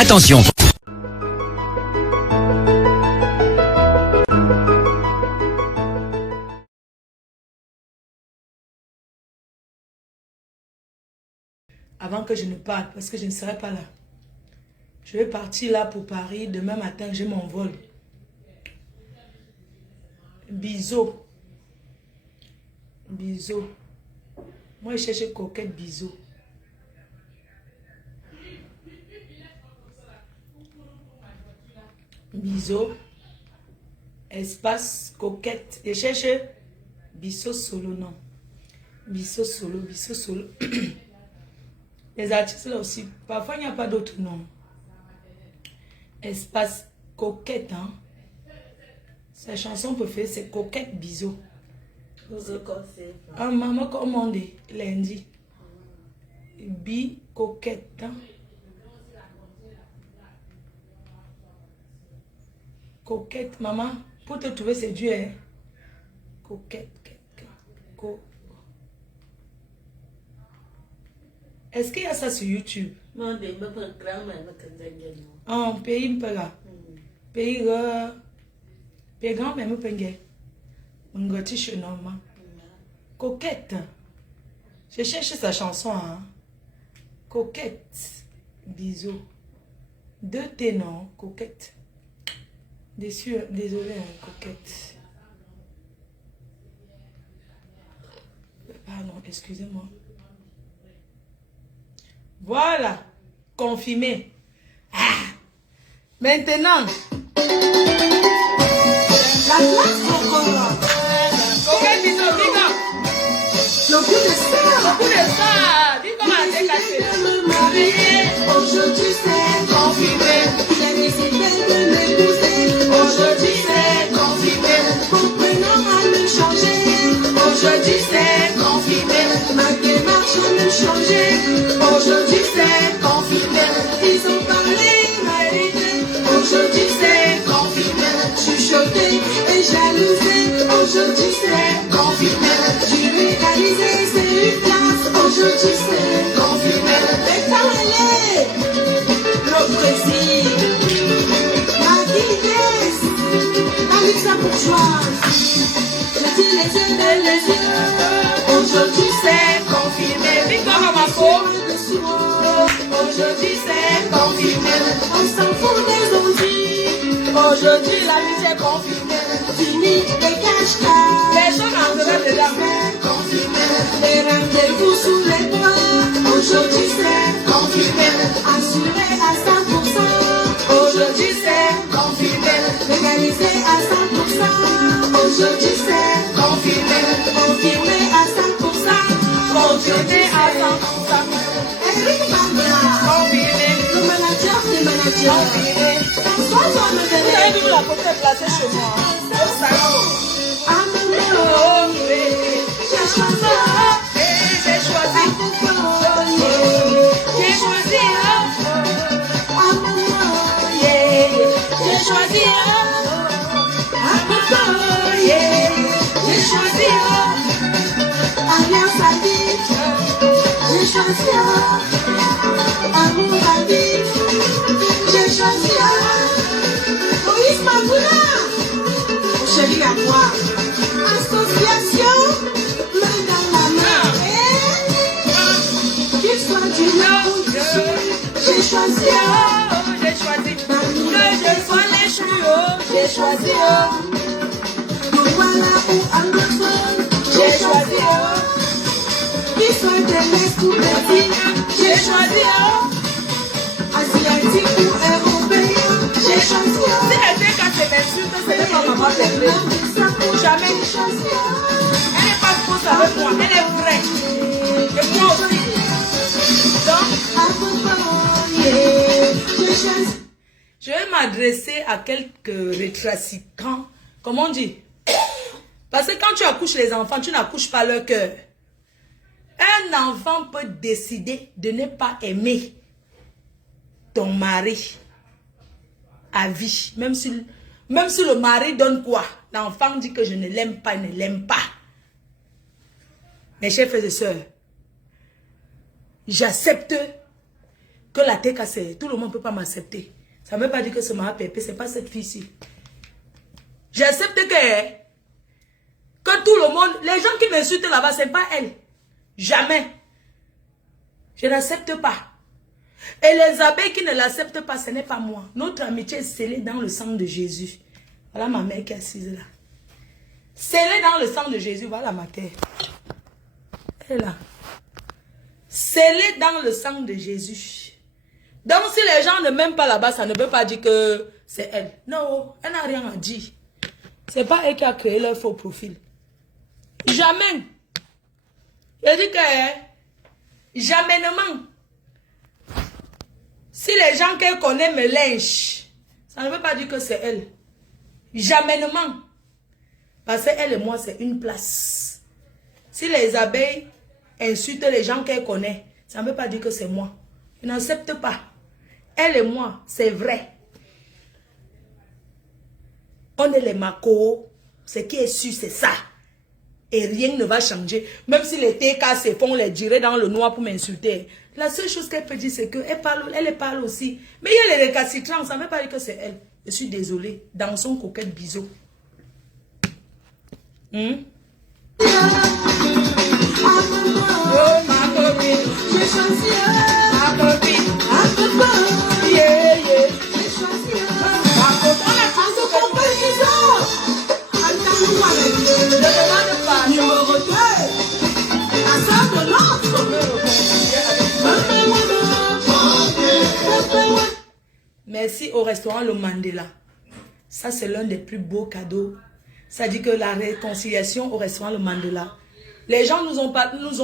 Attention. Avant que je ne parte, parce que je ne serai pas là. Je vais partir là pour Paris. Demain matin, j'ai mon vol. Bisous. Bisous. Moi, je cherche coquette bisous. Bisous. Espace coquette. Je cherche bisous solo, non. Bisous solo, bisous solo. Les artistes là aussi, parfois il n'y a pas d'autre nom. Espace coquette, hein. Sa chanson préférée, c'est Coquette Bisous. Ah, maman, comment on dit lundi? Bi coquette, hein. Coquette, maman. Pour te trouver, c'est dur, hein. Coquette, Est-ce qu'il y a ça sur YouTube? En pays mpega. Pays grand même pengé. Ngoti normal. Coquette. Je cherche sa chanson, hein. Coquette. Bisous. Deux ténors. Coquette. Désolé, hein, coquette. Pardon, excusez-moi. Voilà. Confirmé. Ah. Maintenant. La classe encore. Coquette bisous, dis-moi. Le coup de ça. Le coup de ça. Dis-moi, t'es cassé. Me marier. Aujourd'hui c'est confirmé. Il a décidé de m'épouser. Aujourd'hui c'est confirmé. Comprenant à me changer. Aujourd'hui c'est confirmé. Ma démarche a me changer. Aujourd'hui c'est confirmé. Ils ont parlé réalité. Aujourd'hui c'est confirmé. Chuchoté et jalousé. Aujourd'hui c'est confirmé. J'ai réalisé c'est une place. Aujourd'hui c'est confirmé. Et quand elle est l'oppressive, la guidesse, la luxembourgeoise. Je dis les yeux dans les yeux. Aujourd'hui c'est confirmé. Victoire à ma peau. Aujourd'hui c'est confirmé. On s'en fout des ondits. Aujourd'hui la vie c'est confirmé. Fini les cache-cache. Les gens en dehors de là. Confirmé. Les rendez-vous sous les toits. Aujourd'hui c'est confirmé. Assuré à 100%. Aujourd'hui c'est confirmé. Légalisé à 100%. Aujourd'hui c'est confirmé. Confirmé à 100%. Confirmé à 100%. Eric Bambra. Confirmé. Le manager des managers. Confirmé. François John Vous avez vu la côté placée chez moi. Au salon. Oh, oui. J'ai choisi. J'ai choisi. J'ai choisi. J'ai choisi. J'ai choisi. Alliance à vie. J'ai choisi. Amour à vie. J'ai choisi. Maurice Mamoula. Chérie à moi. Association. Main dans la main. Qu'il soit du nord ou du sud. J'ai choisi. J'ai choisi. Que je sois les cheveux. J'ai choisi. Nous voilà où anglophone. J'ai choisi. Qu'il soit de l'Est ou de l'Est. J'ai choisi. Asiatique ou européen. J'ai choisi. Si elle fait quand c'est l'insulte, ce n'est pas maman qui est jamais. J'ai choisi. Elle n'est pas fausse avec moi. Elle est vraie. Et moi aussi. Donc, J'ai choisi. je vais m'adresser à quelques rétrécissants. Comment on dit? Parce que quand tu accouches les enfants, tu n'accouches pas leur cœur. Un enfant peut décider de ne pas aimer ton mari à vie. Même si le mari donne quoi? L'enfant dit que je ne l'aime pas, il ne l'aime pas. Mes chers frères et sœurs, j'accepte que la tête cassée, tout le monde ne peut pas m'accepter. Ça ne veut pas dire que c'est ma pépé, ce n'est pas cette fille-ci. J'accepte que tout le monde, les gens qui m'insultent là-bas, ce n'est pas elle. Jamais. Je n'accepte pas. Et les abeilles qui ne l'acceptent pas, ce n'est pas moi. Notre amitié est scellée dans le sang de Jésus. Voilà ma mère qui est assise là. Scellée dans le sang de Jésus, voilà ma terre. Elle est là. Scellée dans le sang de Jésus. Donc si les gens ne m'aiment pas là-bas, ça ne veut pas dire que c'est elle. Non, elle n'a rien à dire. C'est pas elle qui a créé leur faux profil. Jamais. Je dis que jamais. Si les gens qu'elle connaît me lynchent, ça ne veut pas dire que c'est elle. Jamais. Parce qu'elle et moi, c'est une place. Si les abeilles insultent les gens qu'elle connaît, ça ne veut pas dire que c'est moi. Je n'accepte pas. Elle et moi, c'est vrai. On est les macos. Ce qui est sûr, c'est ça. Et rien ne va changer. Même si les TK se font les tirer dans le noir pour m'insulter. La seule chose qu'elle peut dire, c'est qu'elle parle aussi. Mais il y a les récalcitrants, ça ne veut pas dire que c'est elle. Je suis désolée. Dans son coquette bisou. Oh, ma copine. J'ai choisi Ma copine. un peu. Yeah, yeah. J'ai choisi Ma copine. un peu compagnon. Je demande pas. Numéro 2. La salle de l'autre. Merci au restaurant Le Mandela. Ça, c'est l'un des plus beaux cadeaux. Ça dit que la réconciliation au restaurant Le Mandela. Les gens nous ont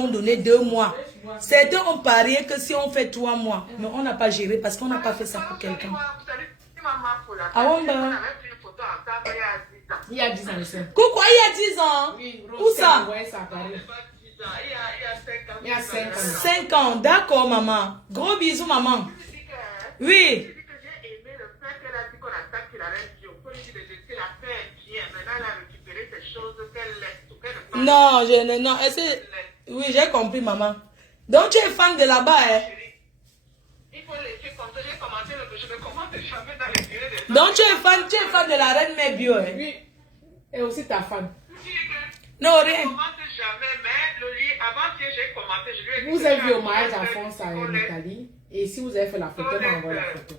donné 2 mois. Certains ont parié que si on fait 3 mois. Mais on n'a pas géré parce qu'on n'a pas fait ça pour quelqu'un. Ah bon, ben. Il y a 10 ans, Coucou, il y a 10 ans. Oui, Où ça? Ouais, ça paraît. Il y a 5 ans. 5 ans, d'accord, maman. Gros bisous, maman. Oui. Non, non. Oui, j'ai compris, maman. Donc, tu es fan de là-bas, hein? Il faut laisser comme ça, j'ai commenté le je ne commente jamais dans les bureaux des gens. Donc, tu es fan de la reine mère bio, hein? Oui. Et aussi ta femme. Non, Je ne rien. commente jamais, mais le lit, avant que j'ai commenté, je lui ai dit. Vous avez vu au mariage d'Alphonse en Italie. Et si vous avez fait la photo, m'envoie la photo.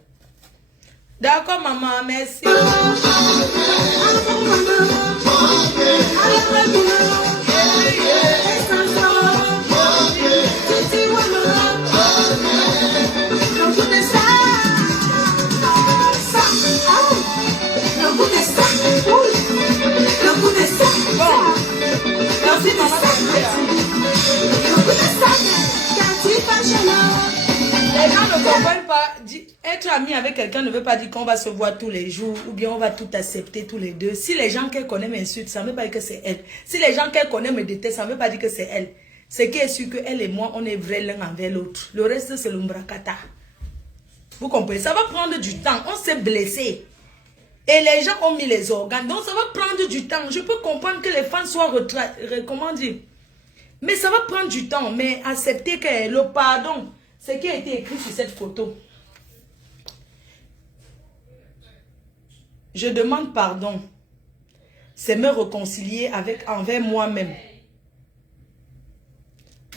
D'accord, maman, merci. Merci, maman. Les gens ne comprennent pas. Être ami avec quelqu'un ne veut pas dire qu'on va se voir tous les jours ou bien on va tout accepter tous les deux. Si les gens qu'elle connaît m'insultent, ça ne veut pas dire que c'est elle. Si les gens qu'elle connaît me détestent, ça ne veut pas dire que c'est elle. Ce qui est sûr que elle et moi, on est vrais l'un envers l'autre. Le reste, c'est l'umbrakata. Vous comprenez? Ça va prendre du temps. On s'est blessé. Et les gens ont mis les organes. Donc, ça va prendre du temps. Je peux comprendre que les fans soient comment dire? Mais ça va prendre du temps. Mais accepter que le pardon, ce qui a été écrit sur cette photo. Je demande pardon. C'est me réconcilier envers moi-même.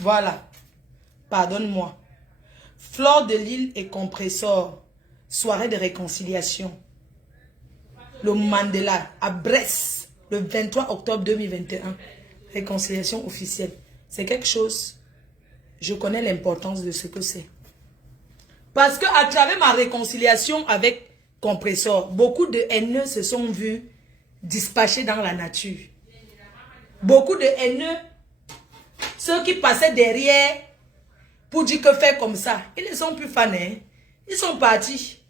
Voilà. Pardonne-moi. Fleur de Lille et Compressor. Soirée de réconciliation. Le Mandela à Brest. Le 23 octobre 2021. Réconciliation officielle. C'est quelque chose. Je connais l'importance de ce que c'est. Parce que à travers ma réconciliation avec Compressor, beaucoup de haineux se sont vus dispatchés dans la nature. Beaucoup de haineux, ceux qui passaient derrière pour dire que faire comme ça, ils ne sont plus fans. Hein? Ils sont partis.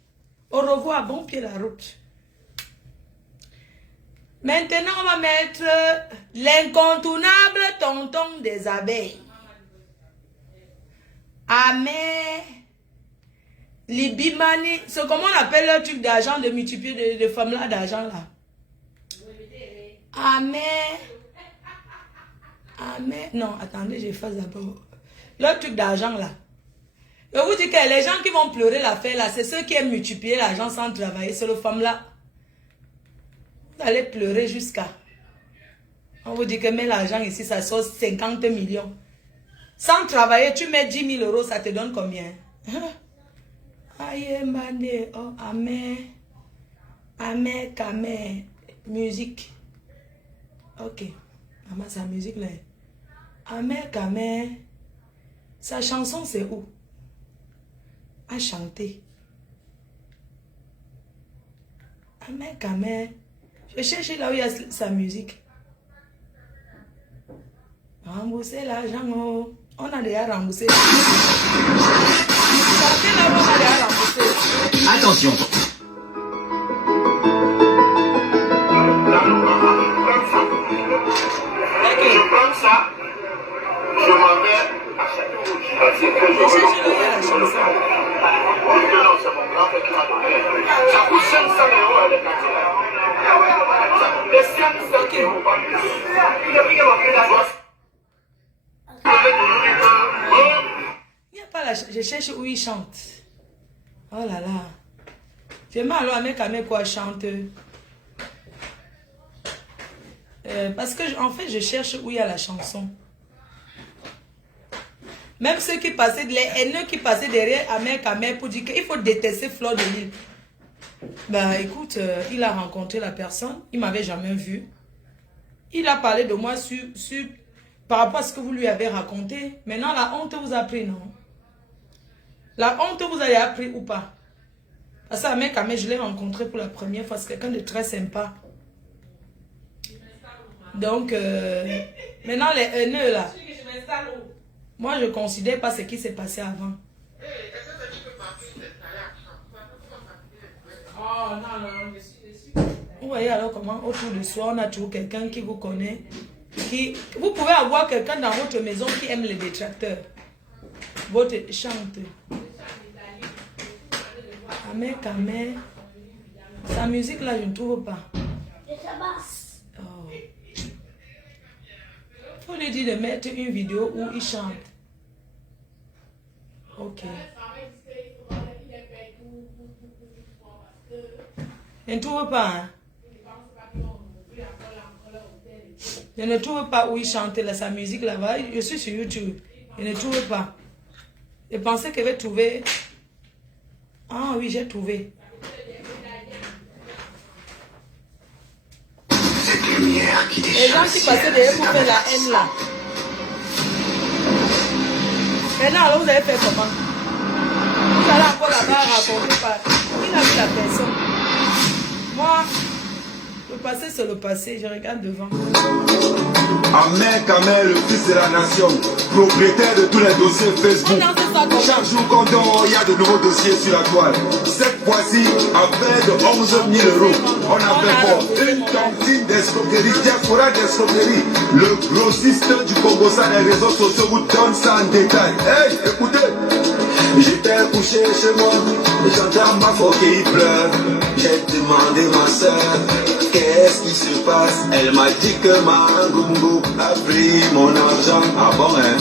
Au revoir, bon pied la route. Maintenant, on va mettre l'incontournable tonton des abeilles. Amen. Libimani, c'est comment on appelle le truc d'argent, de multiplier de femmes là d'argent là. Amen. Amen. Non, attendez, j'efface d'abord. Le truc d'argent là. Je vous dis que les gens qui vont pleurer l'affaire là, c'est ceux qui aiment multiplier l'argent sans travailler. C'est le femme là. Vous allez pleurer jusqu'à... On vous dit que mais l'argent ici, ça sort 50 millions. Sans travailler, tu mets 10 000 euros, ça te donne combien? Aïe, mané, oh, amen. Amen, amen. Musique. Ok. Maman, sa musique là. Amen, amen. Sa chanson, c'est où? À chanter. Amen, amen. Je cherche là où il y a sa musique. Rembourser l'argent, oh. On a déjà remboursé. Attention. Je prends ça, je m'en vais à chaque jour. Non, c'est mon grand frère qui m'a donné. Ça coûte 500 euros à l'éclater. Ça coûte 500 euros. Il a pris ma clé d'avance. Il n'y a pas la... Je cherche où il chante. Oh là là. Je mets alors avec quoi chante. Parce que en fait je cherche où il y a la chanson. Même ceux qui passaient, les haineux qui passaient derrière Amé pour dire qu'il faut détester Fleur de Lille. Ben écoute, il a rencontré la personne, il ne m'avait jamais vu. Il a parlé de moi par rapport à ce que vous lui avez raconté. Maintenant la honte vous a pris, non? La honte vous a appris ou pas? Parce que Amé, je l'ai rencontré pour la première fois, c'est quelqu'un de très sympa. Donc, maintenant les haineux là, moi je ne considère pas ce qui s'est passé avant. Oh non, non, je suis. Vous voyez alors comment autour de soi, on a toujours quelqu'un qui vous connaît. Vous pouvez avoir quelqu'un dans votre maison qui aime les détracteurs. Votre chante. Amé, sa musique là, je ne trouve pas. Oh. Faut lui dire de mettre une vidéo où il chante. Ok. Je ne trouve pas. Hein? Je ne trouve pas où il chante là, sa musique là-bas. Je suis sur YouTube. Je ne trouve pas. Je pensais que je vais trouver. Ah oui, j'ai trouvé. Cette lumière qui Les déchasse. gens qui passaient derrière pour faire la haine là. Maintenant, alors vous allez faire comment? Vous allez encore là-bas raconter par... Il a vu la personne. Moi, le passé c'est le passé, je regarde devant. Ahmed Kamel, le fils de la nation, propriétaire de tous les dossiers Facebook. Chaque jour qu'on dort, il y a de nouveaux dossiers sur la toile. Cette fois-ci, à près de 11 000 euros, on a fait fort. Une tentine d'escroquerie, diaspora d'escroquerie. Le grossiste du Congo, ça, les réseaux sociaux vous donnent ça en détail. Hey, écoutez, j'étais couché chez moi, j'entends ma fille qui pleure. J'ai demandé ma soeur, qu'est-ce qui se passe? Elle m'a dit que Mangungu a pris mon argent. Ah bon, hein?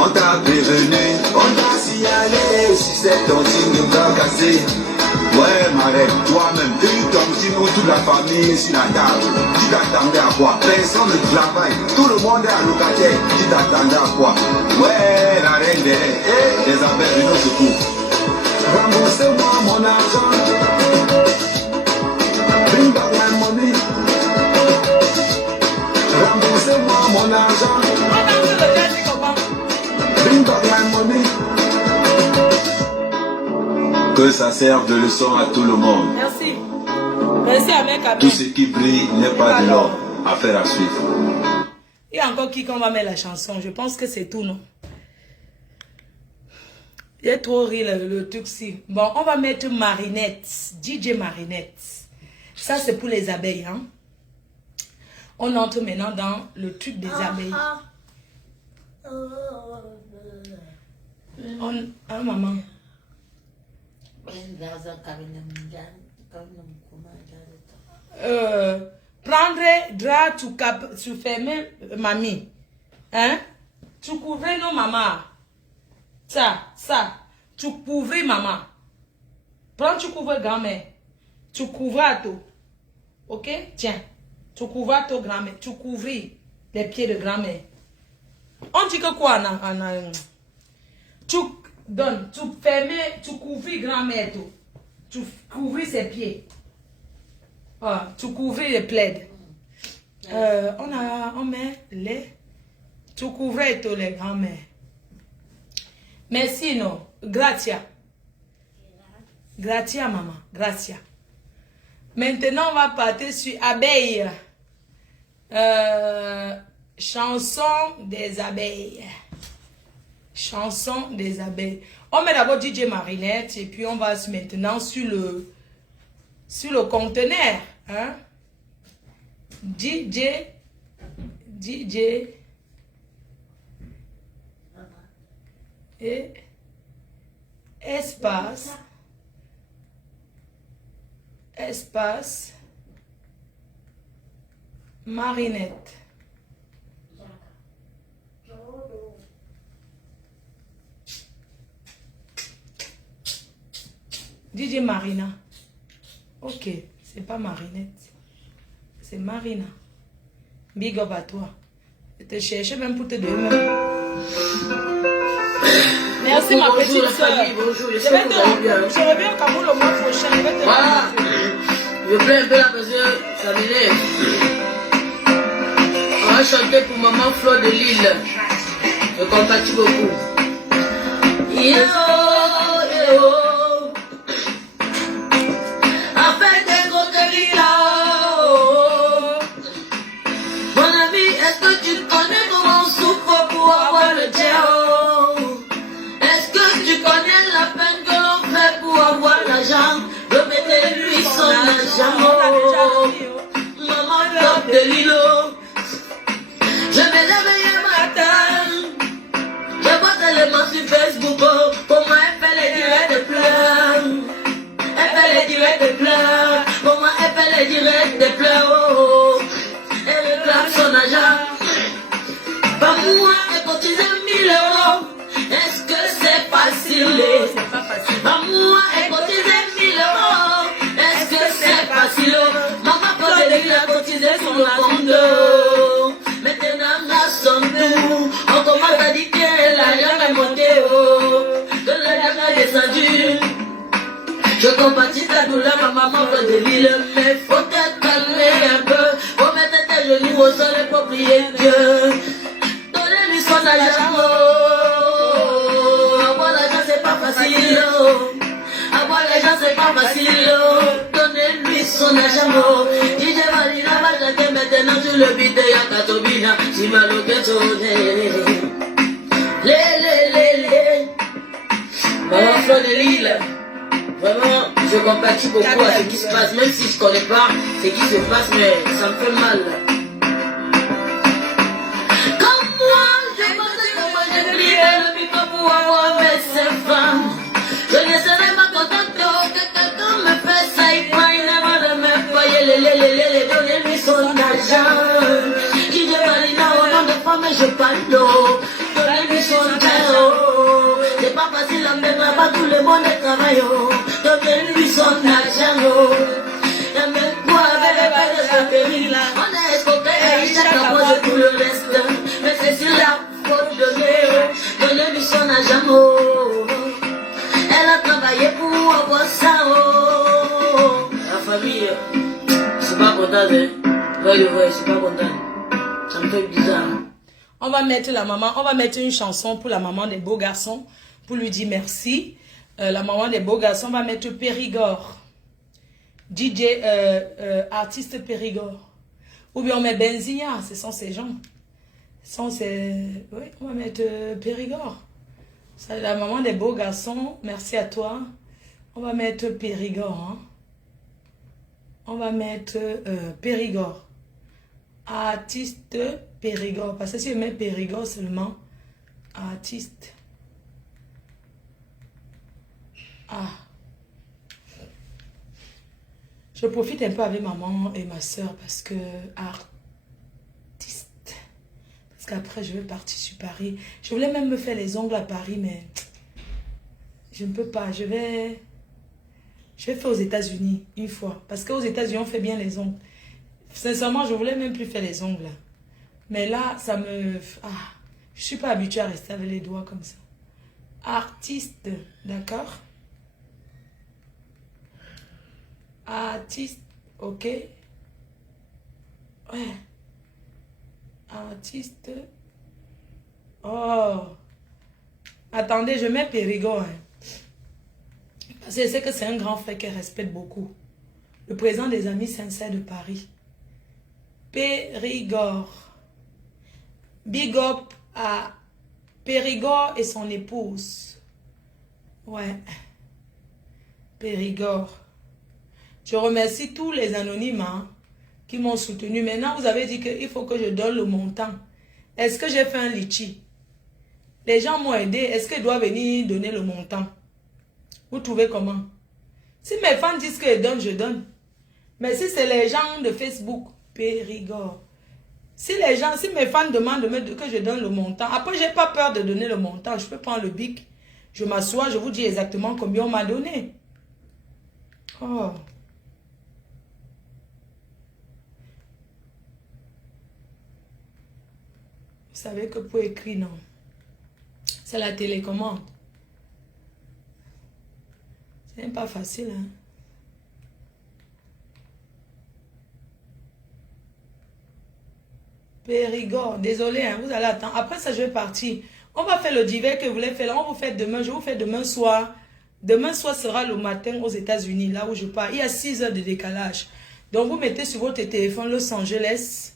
On t'a prévenu, on t'a signalé. Si c'est ton signe t'a cassé. Ouais, ma reine, toi-même, une tontine pour toute la famille sur la table. Tu t'attendais à quoi? Personne ne travaille, tout le monde est allocataire. Tu t'attendais à quoi? Ouais, la reine des abeilles de nos secours. Remboursez-moi mon argent. Bring back my money. Remboursez-moi mon argent. Bring back my money. Que ça serve de leçon à tout le monde. Merci. Merci à mes camarades. Tout ce qui brille n'est pas de l'or. Affaire à suivre. Il y a encore qui qu'on va mettre la chanson. Je pense que c'est tout, non? J'ai trop ri le truc-ci. Bon, on va mettre Marinette. DJ Marinette. Ça, c'est pour les abeilles. Hein? On entre maintenant dans le truc des abeilles. Hein, maman? Prendre drap, tu fermer, mamie. Hein? Tu couvres nos mamans. Ça. Tu couvres maman. Prends, tu couvres grand-mère. Tu couvres à tout. Ok? Tiens. Tu couvres à ton grand-mère. Tu couvres les pieds de grand-mère. On dit que quoi? Tu donnes, tu fermes, tu couvres grand-mère tout. Tu couvres ses pieds. Ah, tu couvres les plaids. On met les. Tu couvres tous les grand-mères. Merci, non. Gratia. Gratia, maman. Gratia. Maintenant, on va partir sur abeille. Chanson des abeilles. Chanson des abeilles. On met d'abord DJ Marinette et puis on va maintenant sur le conteneur. Hein? DJ et espace Marinette. DJ Marina. Ok, c'est pas Marinette. C'est Marina. Big up à toi. Je te cherchais même pour te donner. Merci ma petite soeur. Bonjour, Je reviens au Cameroun le mois prochain. Je vais te voilà. Je plains un peu là parce que ça m'énerve. On va chanter pour maman Fleur de Lille. Je compatis beaucoup. Yo, yo. Avec des coquilles là. Mon ami, est-ce que tu connais comment on souffre pour avoir le gel? Est-ce que tu connais la peine que l'on fait pour avoir l'argent? Je mettais lui son argent. Maman Fleur de Lille. Je me réveille le matin. Je vois tellement sur Facebook comment elle fait les directs de pleurs. Elle fait les directs de pleurs. Comment elle fait les directs de pleurs. Elle réclame son argent. Par moi, elle cotise 1000 €. Est-ce que c'est facile? C'est pas facile. Par moi, elle cotise 1000 €. Est-ce que c'est facile? Maman, quand elle a cotisé sur le compte. Maintenant, on somme tout. On commence à dire que l'argent est monté. Que l'argent est descendu. Je compatis ta douleur, ma maman Fleur de Lille. Mais faut te calmer un peu. Faut mettre tes genoux au sol et faut prier Dieu. Donnez-lui son argent. Avoir l'argent, c'est pas facile. Avoir l'argent, c'est pas facile. Donnez-lui son argent. DJ Marina va chanter maintenant sur le beat de Yakatobina. Si malo que sonne. Lé. Maman Fleur de Lille. Vraiment, je compatis beaucoup à ce qui se passe, même si je connais pas ce qui se passe, mais ça me fait mal. Comme moi, je pensais comment j'ai plié le pico pour avoir mes femmes. Je ne serais pas contente que quelqu'un me fait ça, il prend une avant de me foyer, donnez-lui son argent. Qui je valide au nom de femme, je parle d'eau. Donnez-lui son argent. C'est pas facile à mettre pas tout le monde travaille. Donnez-lui son argent. Et même quoi avec pas de sa péril. On est escroqué et chaque fois de tout le reste. Mais c'est sur la faute de Dieu. Donnez-lui son argent. Elle a travaillé pour avoir ça. La famille, je suis pas contente. Je suis pas contente. Ça me fait bizarre. On va mettre la maman, on va mettre une chanson pour la maman des beaux garçons, pour lui dire merci. La maman des beaux garçons va mettre Périgord. DJ, artiste Périgord. Ou bien on met Benzia, ce sont ces gens. Oui, on va mettre Périgord. C'est la maman des beaux garçons, merci à toi. On va mettre Périgord. Hein. On va mettre Périgord. Artiste Périgord. Parce que si je mets Périgord seulement, artiste. Ah. Je profite un peu avec maman et ma soeur parce que artiste. Parce qu'après je vais partir sur Paris. Je voulais même me faire les ongles à Paris, mais Je ne peux pas. Je vais faire aux États-Unis une fois. Parce qu'aux États-Unis, on fait bien les ongles. Sincèrement, je voulais même plus faire les ongles. Là. Mais là, ça me... Ah, je ne suis pas habituée à rester avec les doigts comme ça. Artiste, d'accord? Artiste, ok. Ouais. Artiste. Oh. Attendez, je mets Périgord. Hein. Parce que je sais que c'est un grand frère qu'elle respecte beaucoup. Le président des Amis Sincères de Paris. Périgord. Big up à Périgord et son épouse. Ouais. Périgord. Je remercie tous les anonymes hein, qui m'ont soutenu. Maintenant, vous avez dit qu'il faut que je donne le montant. Est-ce que j'ai fait un litchi? Les gens m'ont aidé. Est-ce que je dois venir donner le montant? Vous trouvez comment? Si mes fans disent que je donne. Mais si c'est les gens de Facebook, Périgord. Si mes fans demandent que je donne le montant, après, je n'ai pas peur de donner le montant. Je peux prendre le bic. Je m'assois, je vous dis exactement combien on m'a donné. Oh. Vous savez que pour écrire, non. C'est la télécommande. Ce n'est pas facile, hein. Périgord, désolé, hein, vous allez attendre. Après ça, je vais partir. On va faire le divers que vous voulez faire. On vous fait demain. Je vous fais demain soir. Demain soir sera le matin aux États-Unis, là où je pars. Il y a 6 heures de décalage. Donc, vous mettez sur votre téléphone Los Angeles.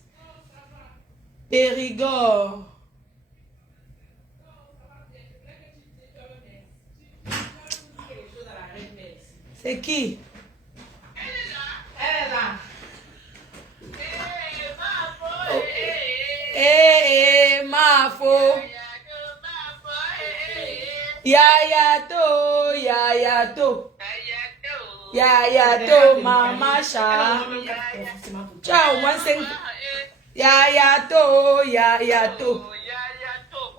Périgord. C'est qui? Elle est là. Ma fo. Yayato, mama sha. Ciao, moi c'est Yayato.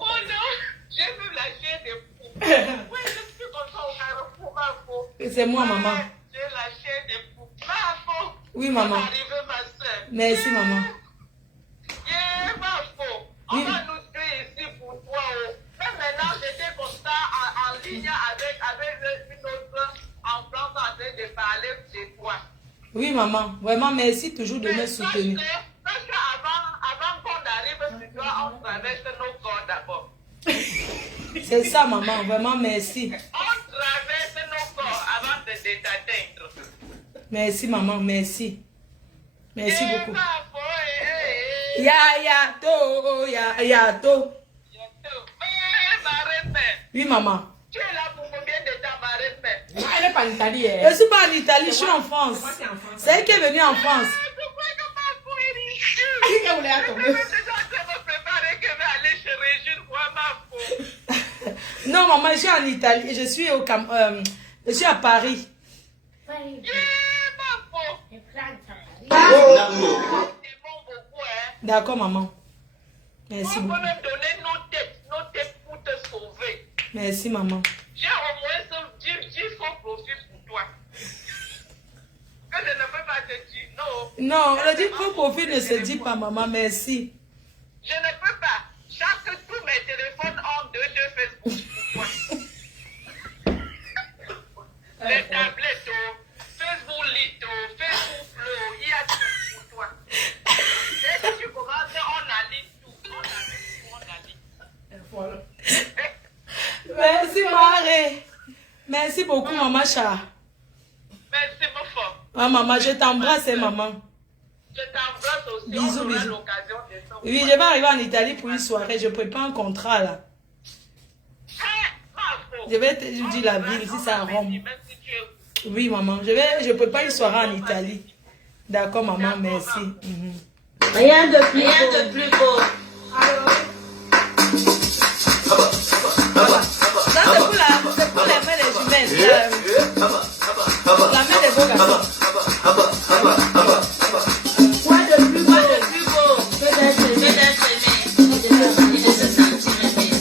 Oh non, j'ai vu la chaîne des poux. Oui, je suis comme ça au carrefour, ma fo. C'est moi, maman. J'ai la chaîne des poux. Ma fo. Oui, maman. Arrivé, ma soeur. Merci, maman. Yeah, ma fo. On Oui. va nous tuer ici pour toi. Oh. Même maintenant, j'étais comme ça en ligne avec une autre en France en train de parler chez toi. Oui, maman. Vraiment, merci toujours de me soutenir. Parce qu'avant qu'on arrive sur toi, on traverse nos corps d'abord. C'est ça, maman. Vraiment, merci. On traverse nos corps avant de t'atteindre. Merci, maman. Merci. Merci Eh, beaucoup. ma fo, Yayato. ma reine, Oui, maman. tu es là pour combien de temps, ma reine? Elle n'est pas en Italie. Je ne suis pas en Italie, je suis en France. Moi, c'est en France. C'est elle qui est venue en France. Pourquoi que ma fo est riche? Qui que vous l'avez Je attendu? suis déjà en train de me préparer que je vais aller chez Régine voir ma fo. Non, maman, je suis en Italie. Je suis je suis à Paris. Yeah, ma fo. Oh. C'est bon beaucoup, hein. D'accord, maman. Merci On peut beaucoup. même donner nos têtes pour te sauver. Merci, maman. J'ai au moins 10 faux profils pour toi. Que je ne peux pas te dire. Non. Non, le dit faux profil ne se dit pas, maman. Merci. Je ne peux pas. Tous mes téléphones ont deux Facebook pour toi. Les tablettes, Facebook Lito, Facebook Flow, il y a tout pour toi. Dès que tu commences, on allie tout. On allie. Merci, Maré. Merci beaucoup, maman Cha. Merci, mon fort. Ah, maman, je t'embrasse, maman. Je t'embrasse aussi. Bisous, on aura bisous. l'occasion de se voir. Oui, je vais arriver en Italie pour une soirée. Je prépare un contrat, là. Je vais te dire la ville, si c'est à Rome. Oui, maman. Je prépare une soirée en Italie. D'accord, maman, merci. Mhm. Rien de plus beau. Ça, c'est pour les mains des jumelles. La main des beaux garçons. Quoi de plus beau que d'être aimé et de se sentir aimé.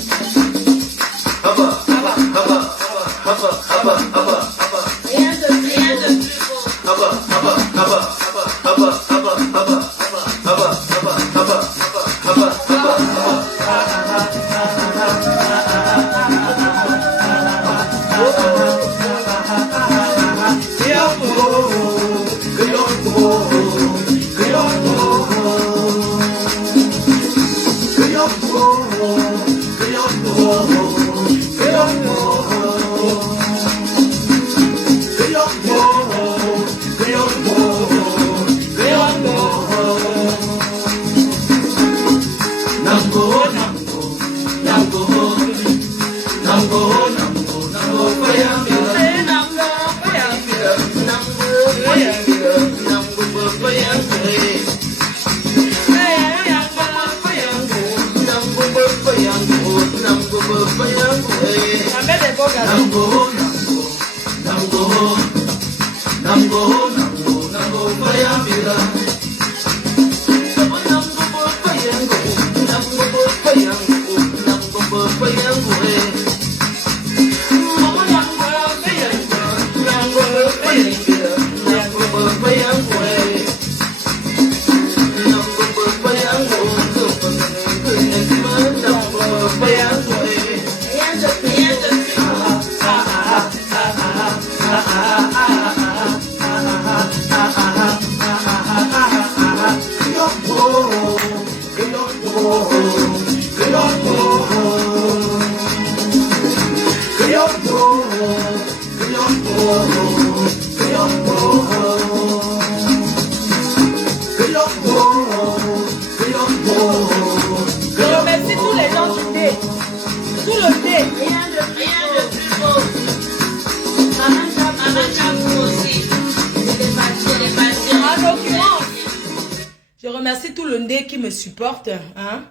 Je remercie tout le Ndé qui me supporte, hein?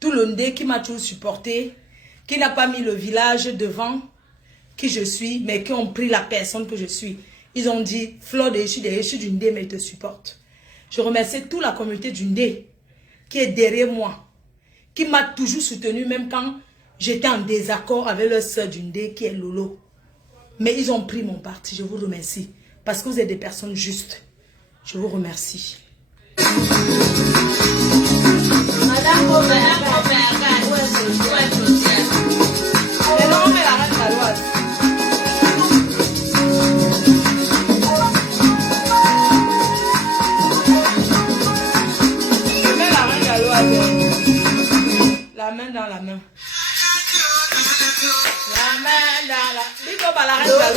Tout le Ndé qui m'a toujours supporté, qui n'a pas mis le village devant qui je suis, mais qui ont pris la personne que je suis. Ils ont dit, Flore de Yesu du Ndé, mais ils te supportent. Je remercie toute la communauté du Ndé qui est derrière moi, qui m'a toujours soutenu, même quand j'étais en désaccord avec leur soeur du Ndé, qui est Lolo. Mais ils ont pris mon parti, je vous remercie. Parce que vous êtes des personnes justes. Je vous remercie. Madame Robert, Et non, mais la reine Galoise. Je mets la reine Galoise. La main dans la main. La main dans la... Dis-toi par la reine Galoise.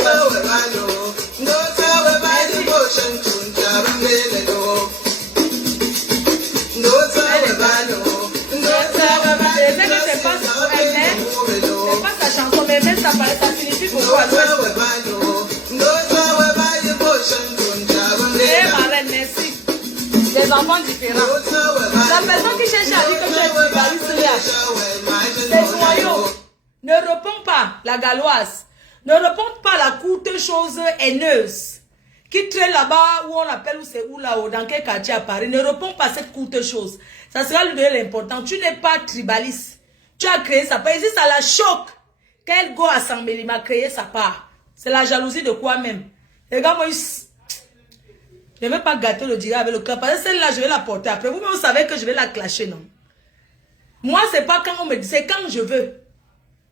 C'est pas sa chanson, mais même ça signifie beaucoup à l'ouest. Eh, ma reine, merci. Des enfants différents. La personne qui cherche à dire que tu es tribaliste, c'est joyau. Ne réponds pas, la Galoise. Ne réponds pas la courte chose haineuse qui traîne là-bas, où on appelle, où c'est où là-haut, dans quel quartier à Paris. Ne réponds pas à cette courte chose. Ça sera lui donner l'important. Tu n'es pas tribaliste. Tu as créé sa part. Ici, ça la choque. Quel go à Sambeli m'a créé sa part. C'est la jalousie de quoi même. Les gars, moi, je ne vais pas gâter le dirait avec le cœur. Parce que celle-là, je vais la porter après. Vous-même, vous savez que je vais la clasher, non? Moi, c'est pas quand on me dit, c'est quand je veux.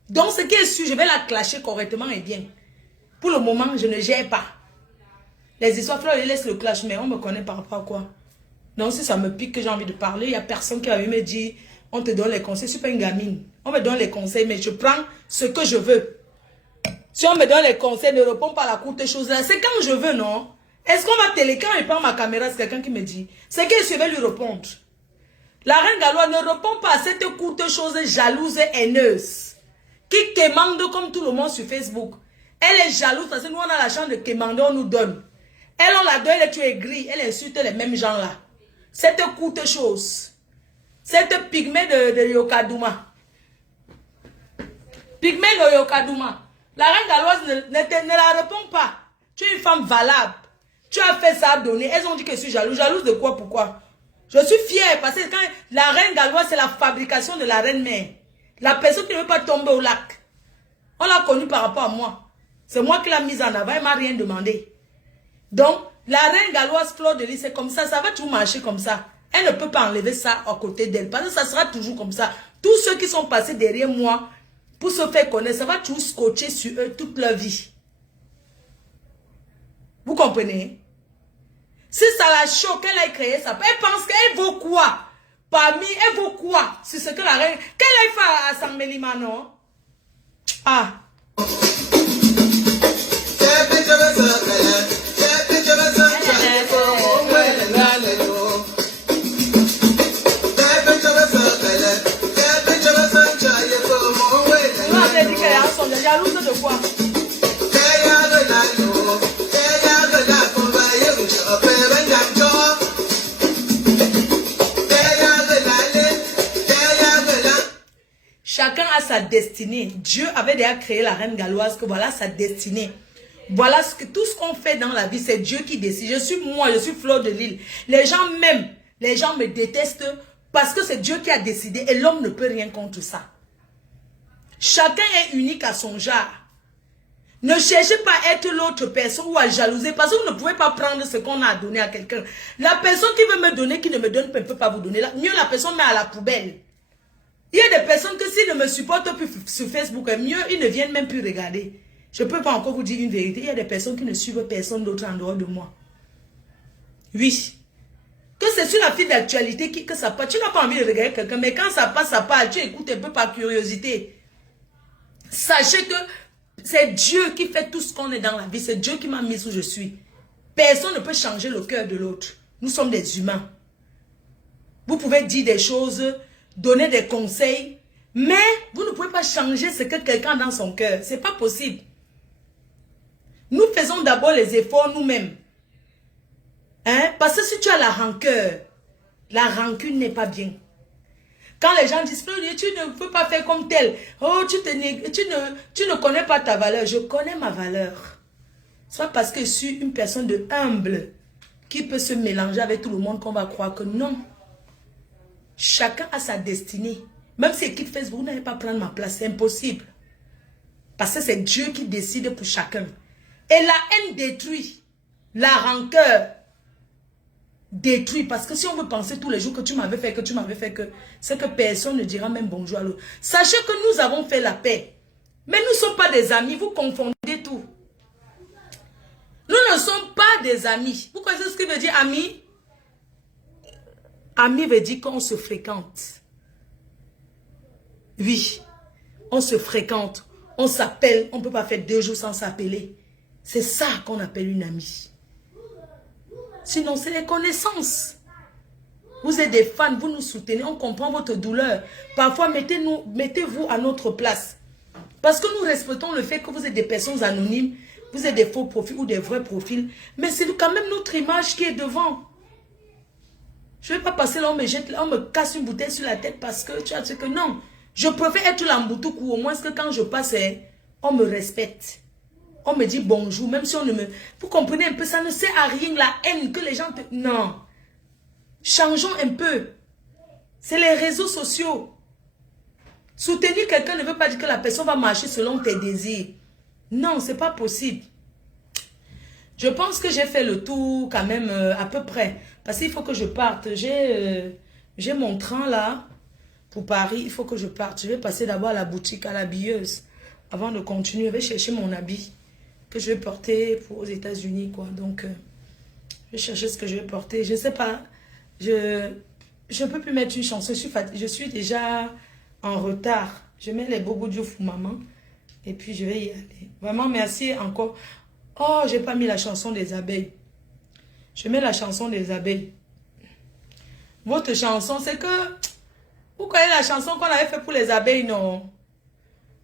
Donc, ce qui est sûr, je vais la clasher correctement et bien. Pour le moment, je ne gère pas. Les histoires, Flore, ils laissent le clash, mais on me connaît par rapport à quoi? Donc, si ça me pique que j'ai envie de parler, il n'y a personne qui va me dire, on te donne les conseils. Je ne suis pas une gamine. On me donne les conseils, mais je prends ce que je veux. Si on me donne les conseils, ne réponds pas à la courte chose. C'est quand je veux, non? Est-ce qu'on va télé, quand il prend ma caméra, c'est quelqu'un qui me dit, c'est que je vais lui répondre. La reine Galoise ne répond pas à cette courte chose jalouse et haineuse, qui quémande comme tout le monde sur Facebook. Elle est jalouse parce que nous, on a la chance de quémander, on nous donne. Elle, on la donne, elle est aigrie, elle insulte les mêmes gens-là. Cette courte chose. Cette pygmée de Yokadouma. Pygmée de Yokadouma. La reine Galoise ne la répond pas. Tu es une femme valable. Tu as fait ça à donner. Elles ont dit que je suis jalouse. Jalouse de quoi? Pourquoi? Je suis fière parce que quand la reine Galoise, c'est la fabrication de la reine-mère. La personne qui ne veut pas tomber au lac. On l'a connue par rapport à moi. C'est moi qui l'ai mise en avant. Elle ne m'a rien demandé. Donc, la reine Galoise Flore de Lys, c'est comme ça. Ça va toujours marcher comme ça. Elle ne peut pas enlever ça à côté d'elle. Parce que ça sera toujours comme ça. Tous ceux qui sont passés derrière moi pour se faire connaître, ça va toujours scotcher sur eux toute leur vie. Vous comprenez? Si ça la choque, elle a créé ça. Elle pense qu'elle vaut quoi? Parmi, elle vaut quoi? C'est ce que la reine... Qu'elle a fait à Sambelima, non? Ah. Jalouse de quoi? sa destinée. Dieu avait déjà créé la reine galloise, que voilà sa destinée. Voilà tout ce qu'on fait dans la vie, c'est Dieu qui décide. Je suis Fleur de Lys. Les gens m'aiment, les gens me détestent parce que c'est Dieu qui a décidé et l'homme ne peut rien contre ça. Chacun est unique à son genre. Ne cherchez pas à être l'autre personne ou à jalouser parce que vous ne pouvez pas prendre ce qu'on a donné à quelqu'un. La personne qui veut me donner, qui ne me donne pas, ne peut pas vous donner. Mieux la personne met à la poubelle. Il y a des personnes que s'ils ne me supportent plus sur Facebook, mieux ils ne viennent même plus regarder. Je ne peux pas encore vous dire une vérité. Il y a des personnes qui ne suivent personne d'autre en dehors de moi. Oui. Que c'est sur la file d'actualité que ça passe. Tu n'as pas envie de regarder quelqu'un, mais quand ça passe, ça passe. Tu écoutes un peu par curiosité. Sachez que c'est Dieu qui fait tout ce qu'on est dans la vie. C'est Dieu qui m'a mis où je suis. Personne ne peut changer le cœur de l'autre. Nous sommes des humains. Vous pouvez dire des choses, donner des conseils, mais vous ne pouvez pas changer ce que quelqu'un a dans son cœur. Ce n'est pas possible. Nous faisons d'abord les efforts nous-mêmes. Hein? Parce que si tu as la rancœur, la rancune n'est pas bien. Quand les gens disent, tu ne peux pas faire comme tel. Oh, tu ne connais pas ta valeur. Je connais ma valeur. C'est pas parce que je suis une personne de humble qui peut se mélanger avec tout le monde qu'on va croire que non. Chacun a sa destinée. Même si équipe Facebook, vous n'allez pas prendre ma place. C'est impossible. Parce que c'est Dieu qui décide pour chacun. Et la haine détruit. La rancœur détruit. Parce que si on veut penser tous les jours que tu m'avais fait, c'est que personne ne dira même bonjour à l'autre. Sachez que nous avons fait la paix. Mais nous ne sommes pas des amis. Vous confondez tout. Nous ne sommes pas des amis. Vous connaissez ce qui veut dire ami? Ami veut dire qu'on se fréquente. Oui. On se fréquente. On s'appelle. On ne peut pas faire 2 jours sans s'appeler. C'est ça qu'on appelle une amie. Sinon, c'est les connaissances. Vous êtes des fans, vous nous soutenez, on comprend votre douleur. Parfois, mettez-vous à notre place. Parce que nous respectons le fait que vous êtes des personnes anonymes, vous êtes des faux profils ou des vrais profils. Mais c'est quand même notre image qui est devant. Je ne vais pas passer là, on me casse une bouteille sur la tête parce que tu as dit que non. Je préfère être l'amboutoukou, au moins que quand je passe, on me respecte. On me dit bonjour, même si on ne me... Vous comprenez un peu, ça ne sert à rien, la haine que les gens... Non. Changeons un peu. C'est les réseaux sociaux. Soutenir quelqu'un ne veut pas dire que la personne va marcher selon tes désirs. Non, c'est pas possible. Je pense que j'ai fait le tour quand même à peu près. Parce qu'il faut que je parte. J'ai mon train là pour Paris. Il faut que je parte. Je vais passer d'abord à la boutique, à l'habilleuse. Avant de continuer, je vais chercher mon habit que je vais porter pour aux États-Unis, quoi. Donc, je vais chercher ce que je vais porter. Je ne sais pas. Je ne peux plus mettre une chanson. Je suis déjà en retard. Je mets les Bobo Diouf pour maman. Et puis, je vais y aller. Vraiment, merci encore. Oh, j'ai pas mis la chanson des abeilles. Je mets la chanson des abeilles. Votre chanson, c'est que... Vous connaissez la chanson qu'on avait fait pour les abeilles, non?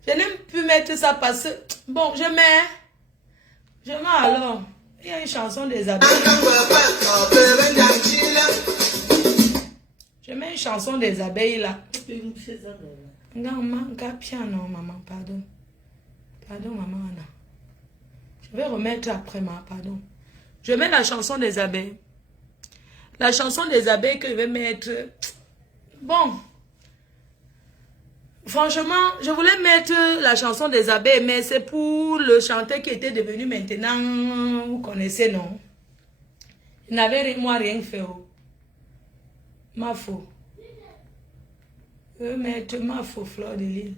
Je n'aime plus mettre ça parce que... Bon, je mets alors. Il y a une chanson des abeilles. Je mets une chanson des abeilles là. Non, maman, pardon. Pardon, maman, Anna. Je vais remettre après, pardon. Je mets la chanson des abeilles. La chanson des abeilles que je vais mettre... Bon. Franchement, je voulais mettre la chanson des abeilles, mais c'est pour le chanteur qui était devenu maintenant, vous connaissez, non? Il n'avait moi rien fait. Oh. Ma faux. Je vais mettre ma faux Fleur de Lys.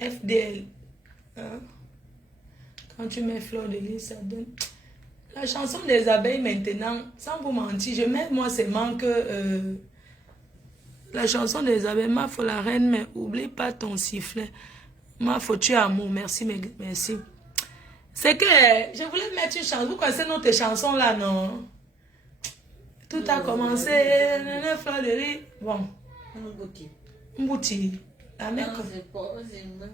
FDL. Hein? Quand tu mets Fleur de Lys, ça donne... La chanson des abeilles maintenant, sans vous mentir, je mets moi seulement que... La chanson des abeilles, ma faut la reine, mais oublie pas ton sifflet. Ma faut tu amour, merci, merci. C'est que je voulais mettre une chanson. Vous connaissez notre chanson là, non? Tout a commencé, Fleur de Lys. Bon. Mbouti. La mère.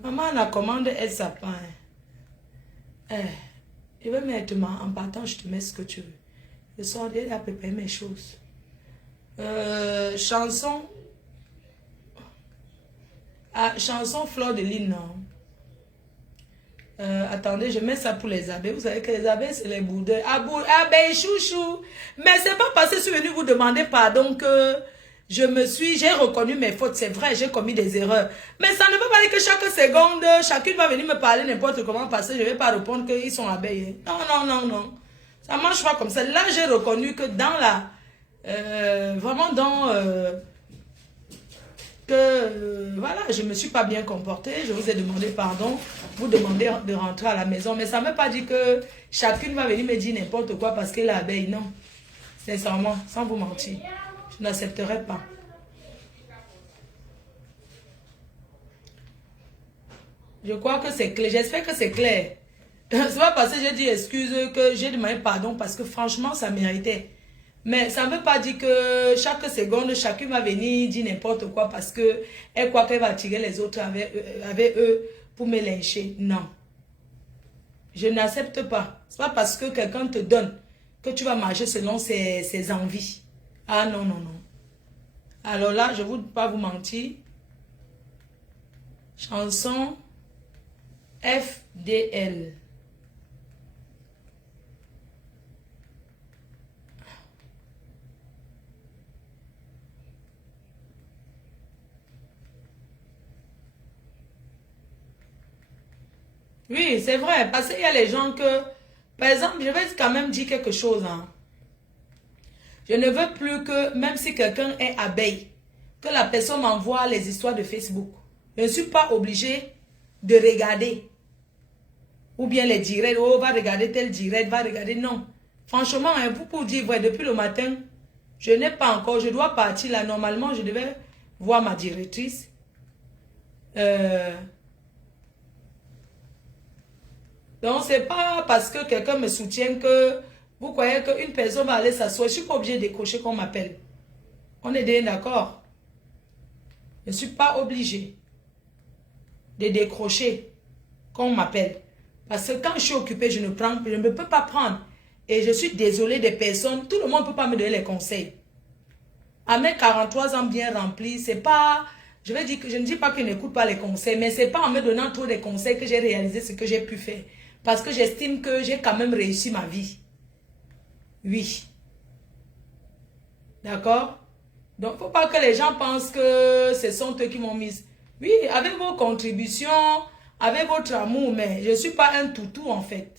Maman, la commande est sapin. Je vais mettre en partant, je te mets ce que tu veux. Je sors à peu près mes choses. Chanson. Ah, chanson Fleur de Lys, non. Attendez, je mets ça pour les abeilles. Vous savez que les abeilles, c'est les boudins. Abeilles, chouchou. Mais c'est pas parce que je suis venue vous demander pardon que j'ai reconnu mes fautes. C'est vrai, j'ai commis des erreurs. Mais ça ne veut pas dire que chaque seconde, chacune va venir me parler n'importe comment parce que je ne vais pas répondre qu'ils sont abeilles. Non, non, non, non. Ça ne marche pas comme ça. Là, j'ai reconnu que dans la... vraiment dans... voilà, je ne me suis pas bien comportée, je vous ai demandé pardon, vous demandez de rentrer à la maison, mais ça ne veut pas dire que chacune va venir me dire n'importe quoi parce qu'elle est abeille, non. Sincèrement, sans vous mentir, je n'accepterai pas. Je crois que c'est clair, j'espère que c'est clair. C'est pas parce que j'ai dit excuse que j'ai demandé pardon parce que franchement, ça méritait. Mais ça ne veut pas dire que chaque seconde, chacune va venir dire n'importe quoi parce qu'elle croit qu'elle va attirer les autres avec eux pour me lyncher. Non. Je n'accepte pas. Ce n'est pas parce que quelqu'un te donne que tu vas marcher selon ses envies. Ah non, non, non. Alors là, je ne veux pas vous mentir. Chanson FDL. Oui, c'est vrai, parce qu'il y a les gens que, par exemple, je vais quand même dire quelque chose. Hein. Je ne veux plus que, même si quelqu'un est abeille, que la personne m'envoie les histoires de Facebook. Je ne suis pas obligée de regarder. Ou bien les directs, oh, va regarder tel direct, va regarder, non. Franchement, hein, vous pouvez dire, ouais, depuis le matin, je n'ai pas encore, je dois partir là. Normalement, je devais voir ma directrice. Donc, ce n'est pas parce que quelqu'un me soutient que vous croyez qu'une personne va aller s'asseoir. Je ne suis pas obligée de décrocher qu'on m'appelle. On est bien d'accord. Je ne suis pas obligée de décrocher qu'on m'appelle. Parce que quand je suis occupée, je ne peux pas prendre. Et je suis désolée des personnes. Tout le monde ne peut pas me donner les conseils. À mes 43 ans bien remplis, c'est pas... Je vais dire que je ne dis pas que je n'écoute pas les conseils, mais ce n'est pas en me donnant trop de conseils que j'ai réalisé ce que j'ai pu faire. Parce que j'estime que j'ai quand même réussi ma vie. Oui. D'accord? Donc, il ne faut pas que les gens pensent que ce sont eux qui m'ont mis. Oui, avec vos contributions, avec votre amour, mais je ne suis pas un toutou en fait.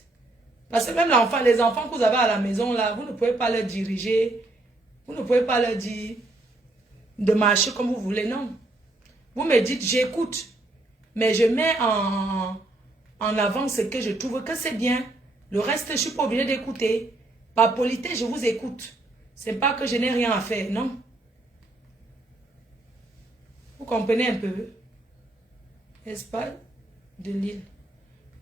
Parce que même les enfants que vous avez à la maison, là, vous ne pouvez pas leur diriger. Vous ne pouvez pas leur dire de marcher comme vous voulez, non. Vous me dites, j'écoute. Mais je mets en avant ce que je trouve que c'est bien. Le reste, je ne suis pas obligée d'écouter. Par politesse, je vous écoute. Ce n'est pas que je n'ai rien à faire, non. Vous comprenez un peu? N'est-ce pas? De l'île.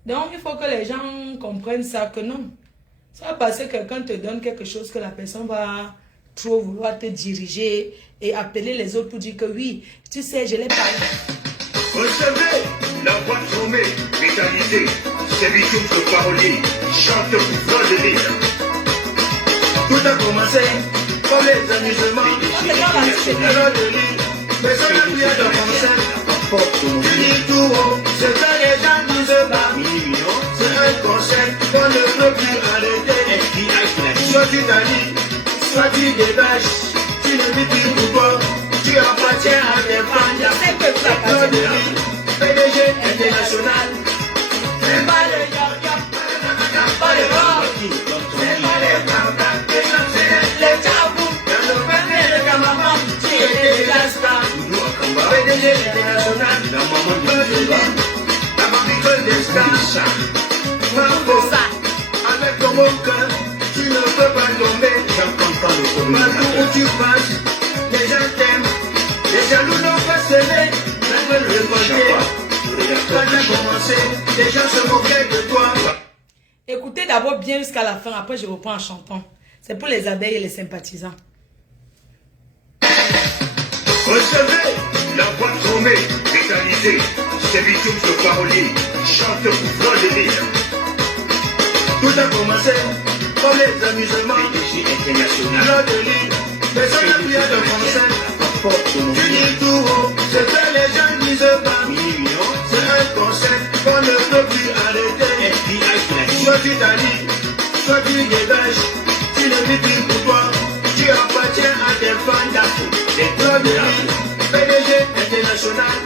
Donc, il faut que les gens comprennent ça, que non. Ça va passer que quelqu'un te donne quelque chose que la personne va trop vouloir te diriger et appeler les autres pour dire que oui, tu sais, je l'ai parlé. Recevez la voix formée, métallisée, c'est Bitoum le parolier, chante pour Fleur de Lys. Tout a commencé par les amusements, Fleur de Lys, mais ça n'a plus à de français. Tu dis tout haut, c'est que les gens disent bas. C'est un conseil qu'on ne peut plus arrêter. Soit tu t'allies, soit tu dégages, tu ne vis plus pourquoi. Tu appartiens à des fans, Fleur de Lys, PDG international. C'est pas les yam-yam, pas les rocs, c'est pas les blancs, c'est les tabous. Dans le premier de Camamam, tu étais la star. PDG international, Fleur de Lys, la mamie des stars. Avec ton bon cœur, tu ne peux pas tomber. Partout où tu passes, les gens t'aiment. Les jaloux n'ont pas cédé, ils veulent récolter. Quand j'ai commencé, les gens se moquaient de toi. Écoutez d'abord bien jusqu'à la fin, après je reprends en chantant. C'est pour les abeilles et les sympathisants. Recevez la voix formée, métallisée, c'est Bitoum le parolier, chante pour Fleur de Lys. Tout a commencé par les amusements, Fleur de Lys, mais ça n'a plus à de français. porte mon Tu dis tout haut, c'est que les gens disent pas. C'est un concept qu'on ne peut plus arrêter. Soit tu t'allies, soit tu dégages. Tu ne vis plus pour toi. Tu appartiens à des fans d'affaires. Des clubs de ville, PDG international.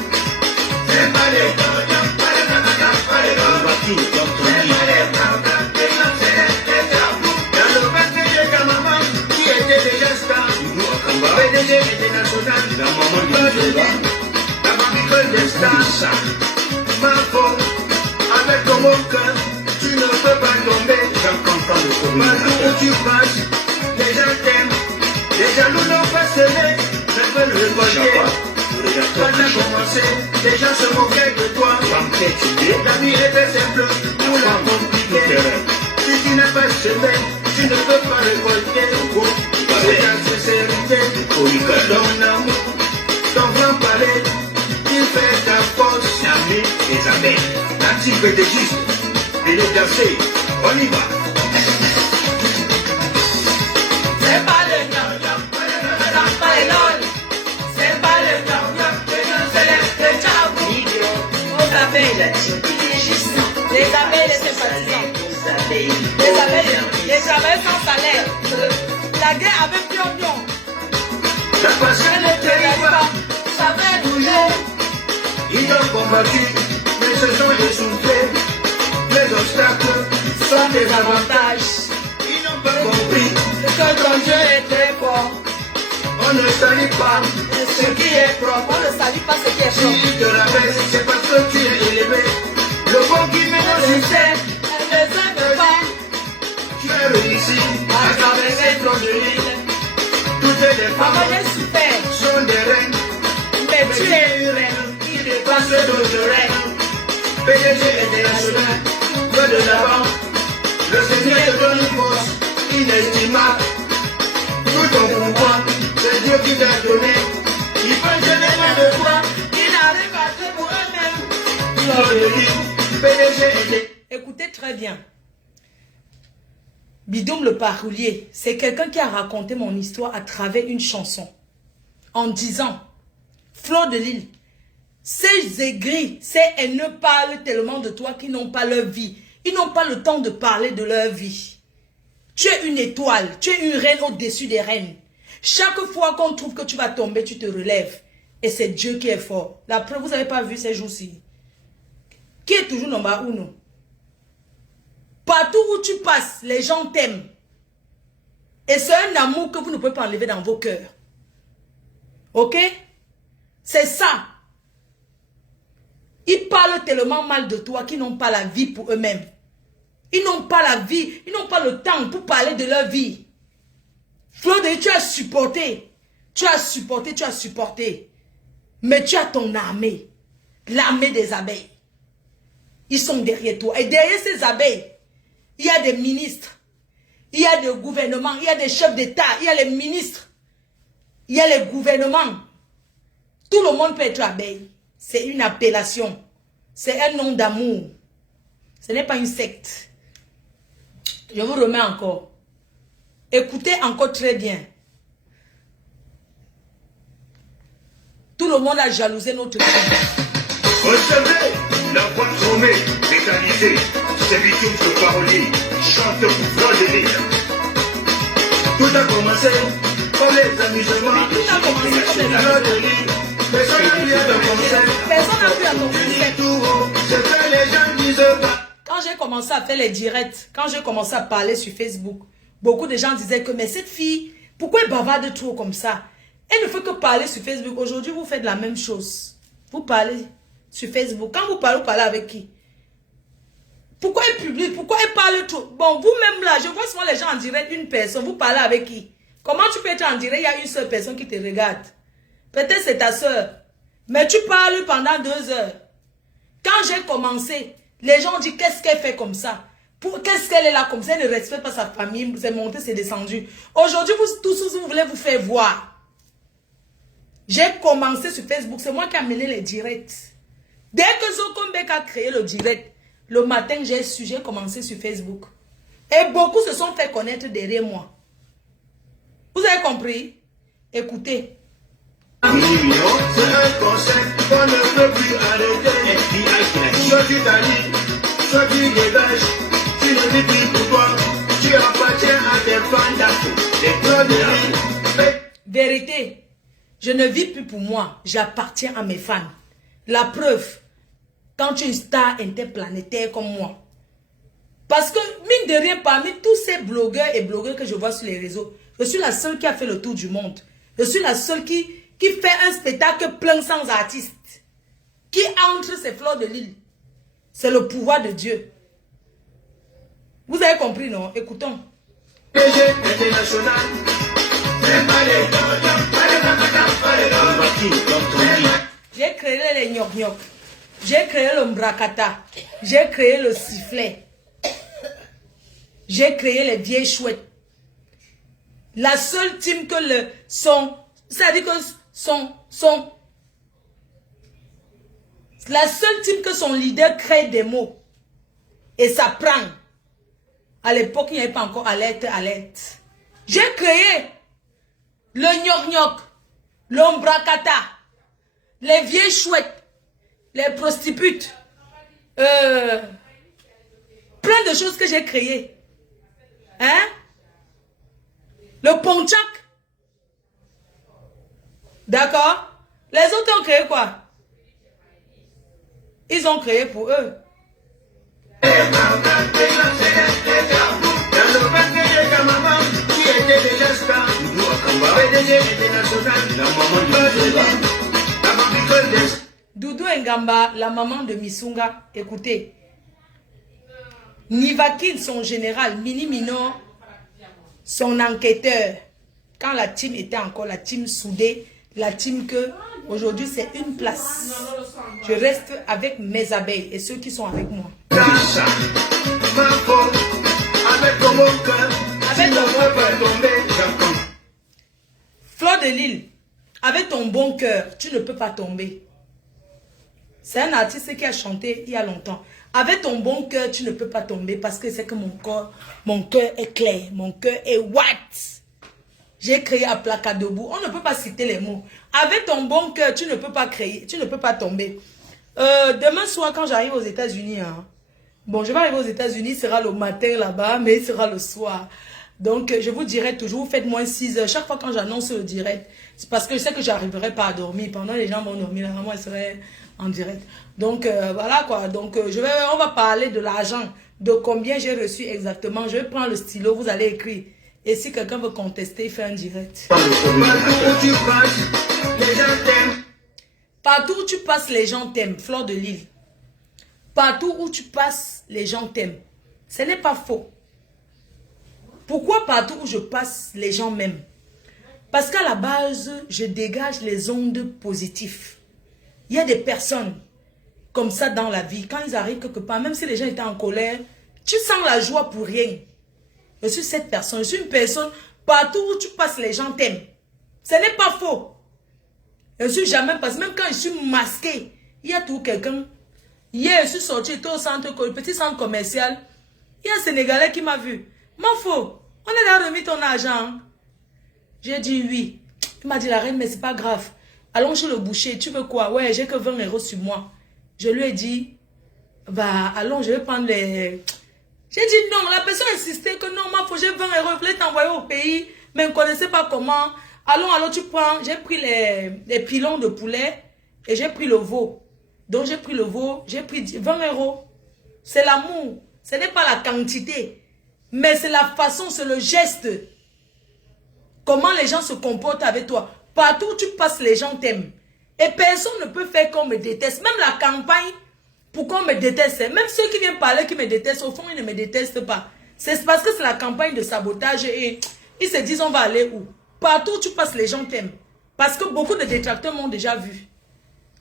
C'est pas les temps, pas les temps, pas les temps. Dans le PDG Kamama, qui était déjà star. PDG international. La mamie des stars. Ma peau, avec ton bon cœur, tu ne peux pas tomber. Partout où tu passes, les gens t'aiment. Les jaloux n'ont pas semé, mais veulent récolter. Quand t'as commencé, les gens se moquaient de toi. La vie était simple, pour la compliquer. Si tu n'as pas semé, tu ne peux pas récolter. C'est ta sincérité, ton amour, ton grand palais. Il fait ta force, jamais les abeilles. L'actif était juste, et les dansés, on y va. C'est pas le ñam-ñam, pas les lol. C'est pas le ñam-ñam, c'est le tchabou. Aux abeilles, les abeilles, les sympathisants. Les abeilles sans salaire. La guerre avec Pion-Pion. La passion ne t'aide pas, ça fait bouger. ils ont combattu, mais se sont essoufflés. Les obstacles Sont des avantages. ils n'ont pas compris. Que ton Dieu est très fort. On ne salit pas Ce qui est propre, on ne salue pas ce qui est si propre. tu te rappelles, c'est parce que tu es élevé. Le bon qui mène au succès, Elle ne s'aime pas. tu as réussi à traverser ton l'île. Toutes les Maman, femmes j'ai souffert. sont des reines, Mais tu es une reine. qui dépassent d'autres reines. PDG international, va de l'avant. Le Seigneur te donne une force inestimable. Tout ton pouvoir, c'est Dieu qui t'a donné. Il peut te donner de toi, Ils arrivent à tout pour eux-mêmes. lors de lui, PDG était. Écoutez très bien. Bidoum le parolier, c'est quelqu'un qui a raconté mon histoire à travers une chanson. En disant, Fleur de Lille, ces aigris, ces haineux parlent tellement de toi qu'ils n'ont pas leur vie. Ils n'ont pas le temps de parler de leur vie. Tu es une étoile, tu es une reine au-dessus des reines. Chaque fois qu'on trouve que tu vas tomber, tu te relèves. Et c'est Dieu qui est fort. La preuve, vous n'avez pas vu ces jours-ci. Qui est toujours number uno? Partout où tu passes, les gens t'aiment. Et c'est un amour que vous ne pouvez pas enlever dans vos cœurs. Ok? C'est ça. Ils parlent tellement mal de toi qu'ils n'ont pas la vie pour eux-mêmes. Ils n'ont pas la vie, ils n'ont pas le temps pour parler de leur vie. Fleur de Lille, tu as supporté. Tu as supporté, tu as supporté. Mais tu as ton armée. L'armée des abeilles. Ils sont derrière toi. Et derrière ces abeilles, il y a des ministres. Il y a des gouvernements. Il y a des chefs d'État. Il y a les ministres. Il y a les gouvernements. Tout le monde peut être abeille. C'est une appellation. C'est un nom d'amour. Ce n'est pas une secte. Je vous remets encore. Écoutez encore très bien. Tout le monde a jalousé notre vie. Recevez la voix tromée, métallisée, c'est Bidoum le parolier, chante pour Fleur de Lille. Tout a commencé par les amusements. Tout a commencé comme les Fleur de Lille, personne n'a pu être concert. Personne n'a pu attendre. Tout haut, c'est que les gens disent pas. Quand j'ai commencé à faire les directs, quand j'ai commencé à parler sur Facebook, beaucoup de gens disaient que mais cette fille, pourquoi elle bavarde trop comme ça? Elle ne fait que parler sur Facebook. Aujourd'hui, vous faites la même chose. Vous parlez sur Facebook. Quand vous parlez avec qui? Pourquoi elle publie? Pourquoi elle parle trop? Bon, vous-même là, je vois souvent les gens en direct, une personne, vous parlez avec qui? Comment tu peux être en direct? Il y a une seule personne qui te regarde. Peut-être c'est ta soeur. Mais tu parles pendant 2 heures. Quand j'ai commencé, les gens ont dit qu'est-ce qu'elle fait comme ça? Qu'est-ce qu'elle est là comme ça? Elle ne respecte pas sa famille. C'est monté, c'est descendu. Aujourd'hui, vous tous, vous voulez vous faire voir. J'ai commencé sur Facebook. C'est moi qui ai mené les directs. Dès que Zokombek a créé le direct, le matin, j'ai commencé sur Facebook. Et beaucoup se sont fait connaître derrière moi. Vous avez compris? Écoutez. C'est un concept qu'on ne peut plus arrêter. Soit tu t'allies, soit tu dégages. Tu ne vis plus pour toi. Tu appartiens à tes fans. Et toi de vie. Vérité, je ne vis plus pour moi. J'appartiens à mes fans. La preuve, quand tu es une star interplanétaire comme moi. Parce que, mine de rien, parmi tous ces blogueurs et blogueurs que je vois sur les réseaux, je suis la seule qui a fait le tour du monde. Je suis la seule qui fait un spectacle plein sans artiste. Qui entre ces fleurs de l'île. C'est le pouvoir de Dieu. Vous avez compris, non? Écoutons. J'ai créé les gnoc-gnoc. J'ai créé le mbrakata. J'ai créé le sifflet. J'ai créé les vieilles chouettes. La seule team que le son, c'est-à-dire que la seule team que son leader crée des mots et ça prend. À l'époque, il n'y avait pas encore alerte. J'ai créé le gnoc-gnoc, l'ombrakata, les vieilles chouettes, les prostituées, plein de choses que j'ai créées. Hein? Le ponchak. D'accord? Les autres ont créé quoi? Ils ont créé pour eux. Doudou Ngamba, la maman de Missunga, écoutez. Nivakin, son général, Mini Minor, son enquêteur. Quand la team était encore la team soudée, la team que aujourd'hui c'est une place. Je reste avec mes abeilles et ceux qui sont avec moi. Fleur de Lille, avec ton bon cœur, tu ne peux pas tomber. C'est un artiste qui a chanté il y a longtemps. Avec ton bon cœur, tu ne peux pas tomber parce que c'est que mon cœur est clair, mon cœur est white. J'ai créé à placard debout. On ne peut pas citer les mots. Avec ton bon cœur, tu ne peux pas créer, tu ne peux pas tomber. Demain soir, quand j'arrive aux États-Unis, hein, bon, je vais arriver aux États-Unis, sera le matin là-bas, mais il sera le soir. Donc, je vous dirai toujours, faites moins 6 heures. Chaque fois quand j'annonce le direct, c'est parce que je sais que j'arriverai pas à dormir. Pendant les gens vont dormir, là, moi, je serai en direct. Donc, voilà quoi. Donc, on va parler de l'argent, de combien j'ai reçu exactement. Je vais prendre le stylo, vous allez écrire. Et si quelqu'un veut contester, il fait un direct. Partout où tu passes, les gens t'aiment. Fleur de Lille. Partout où tu passes, les gens t'aiment. Ce n'est pas faux. Pourquoi partout où je passe, les gens m'aiment? Parce qu'à la base, je dégage les ondes positives. Il y a des personnes comme ça dans la vie. Quand ils arrivent quelque part, même si les gens étaient en colère, tu sens la joie pour rien. Je suis cette personne. Je suis une personne, partout où tu passes, les gens t'aiment. Ce n'est pas faux. Je ne suis jamais passé. Même quand je suis masqué, il y a toujours quelqu'un. Hier, je suis sorti au centre, le petit centre commercial. Il y a un Sénégalais qui m'a vu. M'en faut. On est là remis ton argent. J'ai dit oui. Il m'a dit la reine, mais c'est pas grave. Allons chez le boucher. Tu veux quoi? Ouais, j'ai que 20 € sur moi. Je lui ai dit, bah, allons, je vais prendre les... J'ai dit non. La personne insistait que non, m'en faut, j'ai 20 €. Je voulais t'envoyer au pays, mais je ne connaissais pas comment. Allons, tu prends. J'ai pris les pilons de poulet et j'ai pris le veau. Donc, j'ai pris le veau, j'ai pris 20 €. C'est l'amour. Ce n'est pas la quantité. Mais c'est la façon, c'est le geste. Comment les gens se comportent avec toi. Partout où tu passes, les gens t'aiment. Et personne ne peut faire qu'on me déteste. Même la campagne, pour qu'on me déteste. Même ceux qui viennent parler, qui me détestent, au fond, ils ne me détestent pas. C'est parce que c'est la campagne de sabotage et ils se disent, on va aller où? Partout où tu passes, les gens t'aiment. Parce que beaucoup de détracteurs m'ont déjà vu.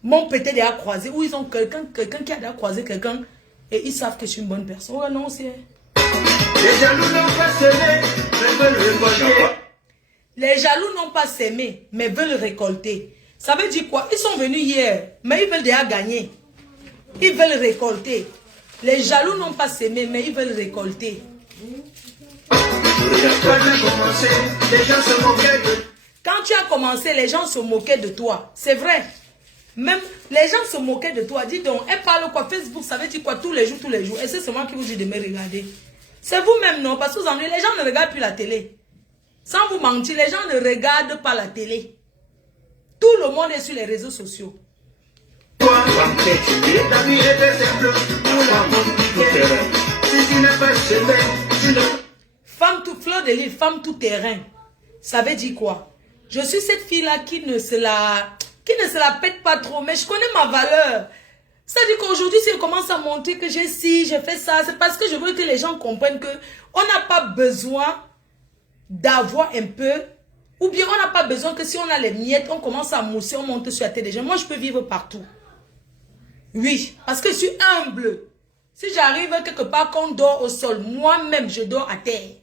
M'ont peut-être déjà croisé. Ou ils ont quelqu'un qui a déjà croisé quelqu'un et ils savent que je suis une bonne personne. Ouais, non, c'est... Les jaloux n'ont pas semé, mais veulent récolter. Les jaloux n'ont pas semé, mais veulent récolter. Ça veut dire quoi? Ils sont venus hier, mais ils veulent déjà gagner. Ils veulent récolter. Les jaloux n'ont pas semé, mais ils veulent récolter. Quand tu as commencé, les gens se moquaient de toi. C'est vrai. Même les gens se moquaient de toi. Dis donc, elle parle quoi? Facebook, ça veut dire quoi? Tous les jours, tous les jours. Et c'est moi qui vous dis de me regarder. C'est vous-même, non? Parce que vous en avez, les gens ne regardent plus la télé. Sans vous mentir, les gens ne regardent pas la télé. Tout le monde est sur les réseaux sociaux. Femme tout fleur de l'île, femme tout terrain. Ça veut dire quoi? Je suis cette fille-là qui ne se la pète pas trop, mais je connais ma valeur. C'est-à-dire qu'aujourd'hui, si je commence à montrer que j'ai ci, j'ai fait ça, c'est parce que je veux que les gens comprennent que on n'a pas besoin d'avoir un peu, ou bien on n'a pas besoin que si on a les miettes, on commence à mousser, on monte sur la tête des gens. Moi, je peux vivre partout. Oui, parce que je suis humble. Si j'arrive quelque part qu'on dort au sol, moi-même, je dors à terre.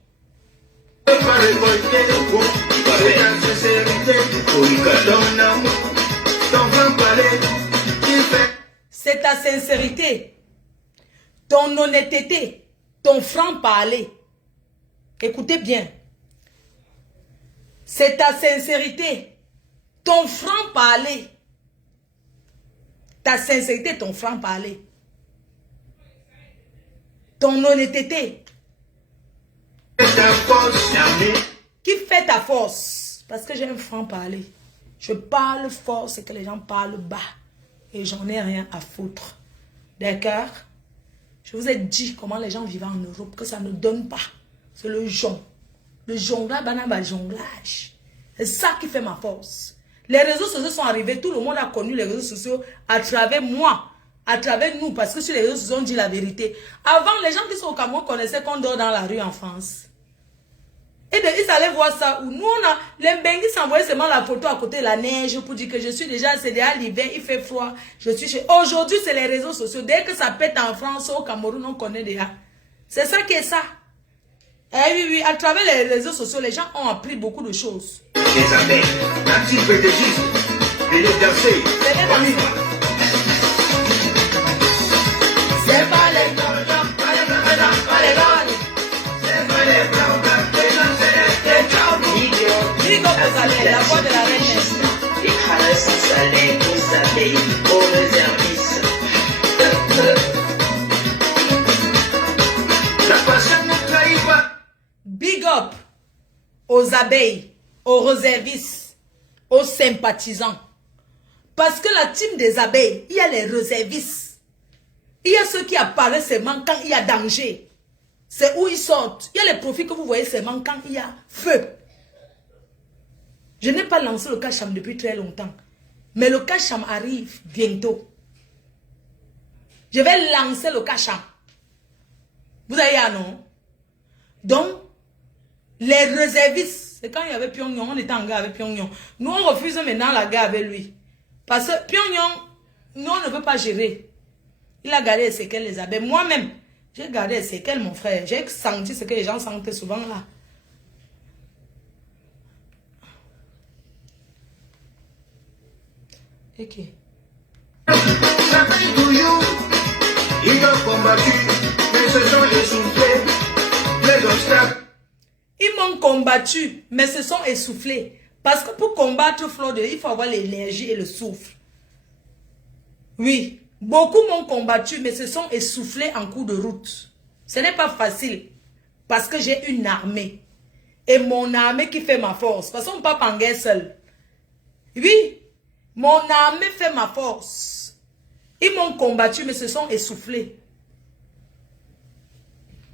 C'est ta sincérité, ton honnêteté, ton franc-parler. Écoutez bien. C'est ta sincérité, ton franc-parler. Ta sincérité, ton franc-parler. Ton honnêteté. Qui fait ta force? Parce que j'ai un franc-parler. Je parle fort, c'est que les gens parlent bas. Et j'en ai rien à foutre. D'accord? Je vous ai dit comment les gens vivent en Europe, que ça ne donne pas. C'est le jonc. Le jonglage, jonglage. C'est ça qui fait ma force. Les réseaux sociaux sont arrivés, tout le monde a connu les réseaux sociaux à travers moi, à travers nous, parce que sur les réseaux sociaux, on dit la vérité. Avant, les gens qui sont au Cameroun connaissaient qu'on dort dans la rue en France. Et bien, ils allaient voir ça, où nous, on a, les Benguis s'envoyaient seulement la photo à côté de la neige pour dire que je suis déjà, c'est déjà l'hiver, il fait froid, je suis chez... Aujourd'hui, c'est les réseaux sociaux. Dès que ça pète en France, au Cameroun, on connaît déjà. C'est ça qui est ça. Eh oui, oui, à travers les réseaux sociaux, les gens ont appris beaucoup de choses. Les abeilles, la petite fétichiste, venez danser. On y va. C'est pas les blancs, pas les blancs, pas les blancs. C'est pas les blancs, les gens, c'est les gens. Big up aux abeilles, la voix de la reine. Les crânes s'installaient aux abeilles, aux réservistes. La passion ne trahit pas. Big up aux abeilles, aux réservistes, aux sympathisants. Parce que la team des abeilles, il y a les réservistes. Il y a ceux qui apparaissent seulement quand il y a danger. C'est où ils sortent. Il y a les profils que vous voyez seulement quand il y a feu. Je n'ai pas lancé le Kacham depuis très longtemps. Mais le Kacham arrive bientôt. Je vais lancer le Kacham. Vous avez un non? Donc, les réservistes, c'est quand il y avait Pyongyang, on était en guerre avec Pyongyang. Nous, on refuse maintenant la guerre avec lui. Parce que Pyongyang, nous, on ne veut pas gérer. Il a gardé les séquelles, les abeilles. Moi-même, j'ai gardé les séquelles, mon frère. J'ai senti ce que les gens sentaient souvent là. Ok. Ils ont combattu, mais se sont essoufflés. Les obstacles. Ils m'ont combattu, mais se sont essoufflés. Parce que pour combattre Fleur de Lys, il faut avoir l'énergie et le souffle. Oui, beaucoup m'ont combattu, mais se sont essoufflés en cours de route. Ce n'est pas facile, parce que j'ai une armée. Et mon armée qui fait ma force. Parce qu'on ne peut pas en guerre seul. Oui, mon armée fait ma force. Ils m'ont combattu, mais se sont essoufflés.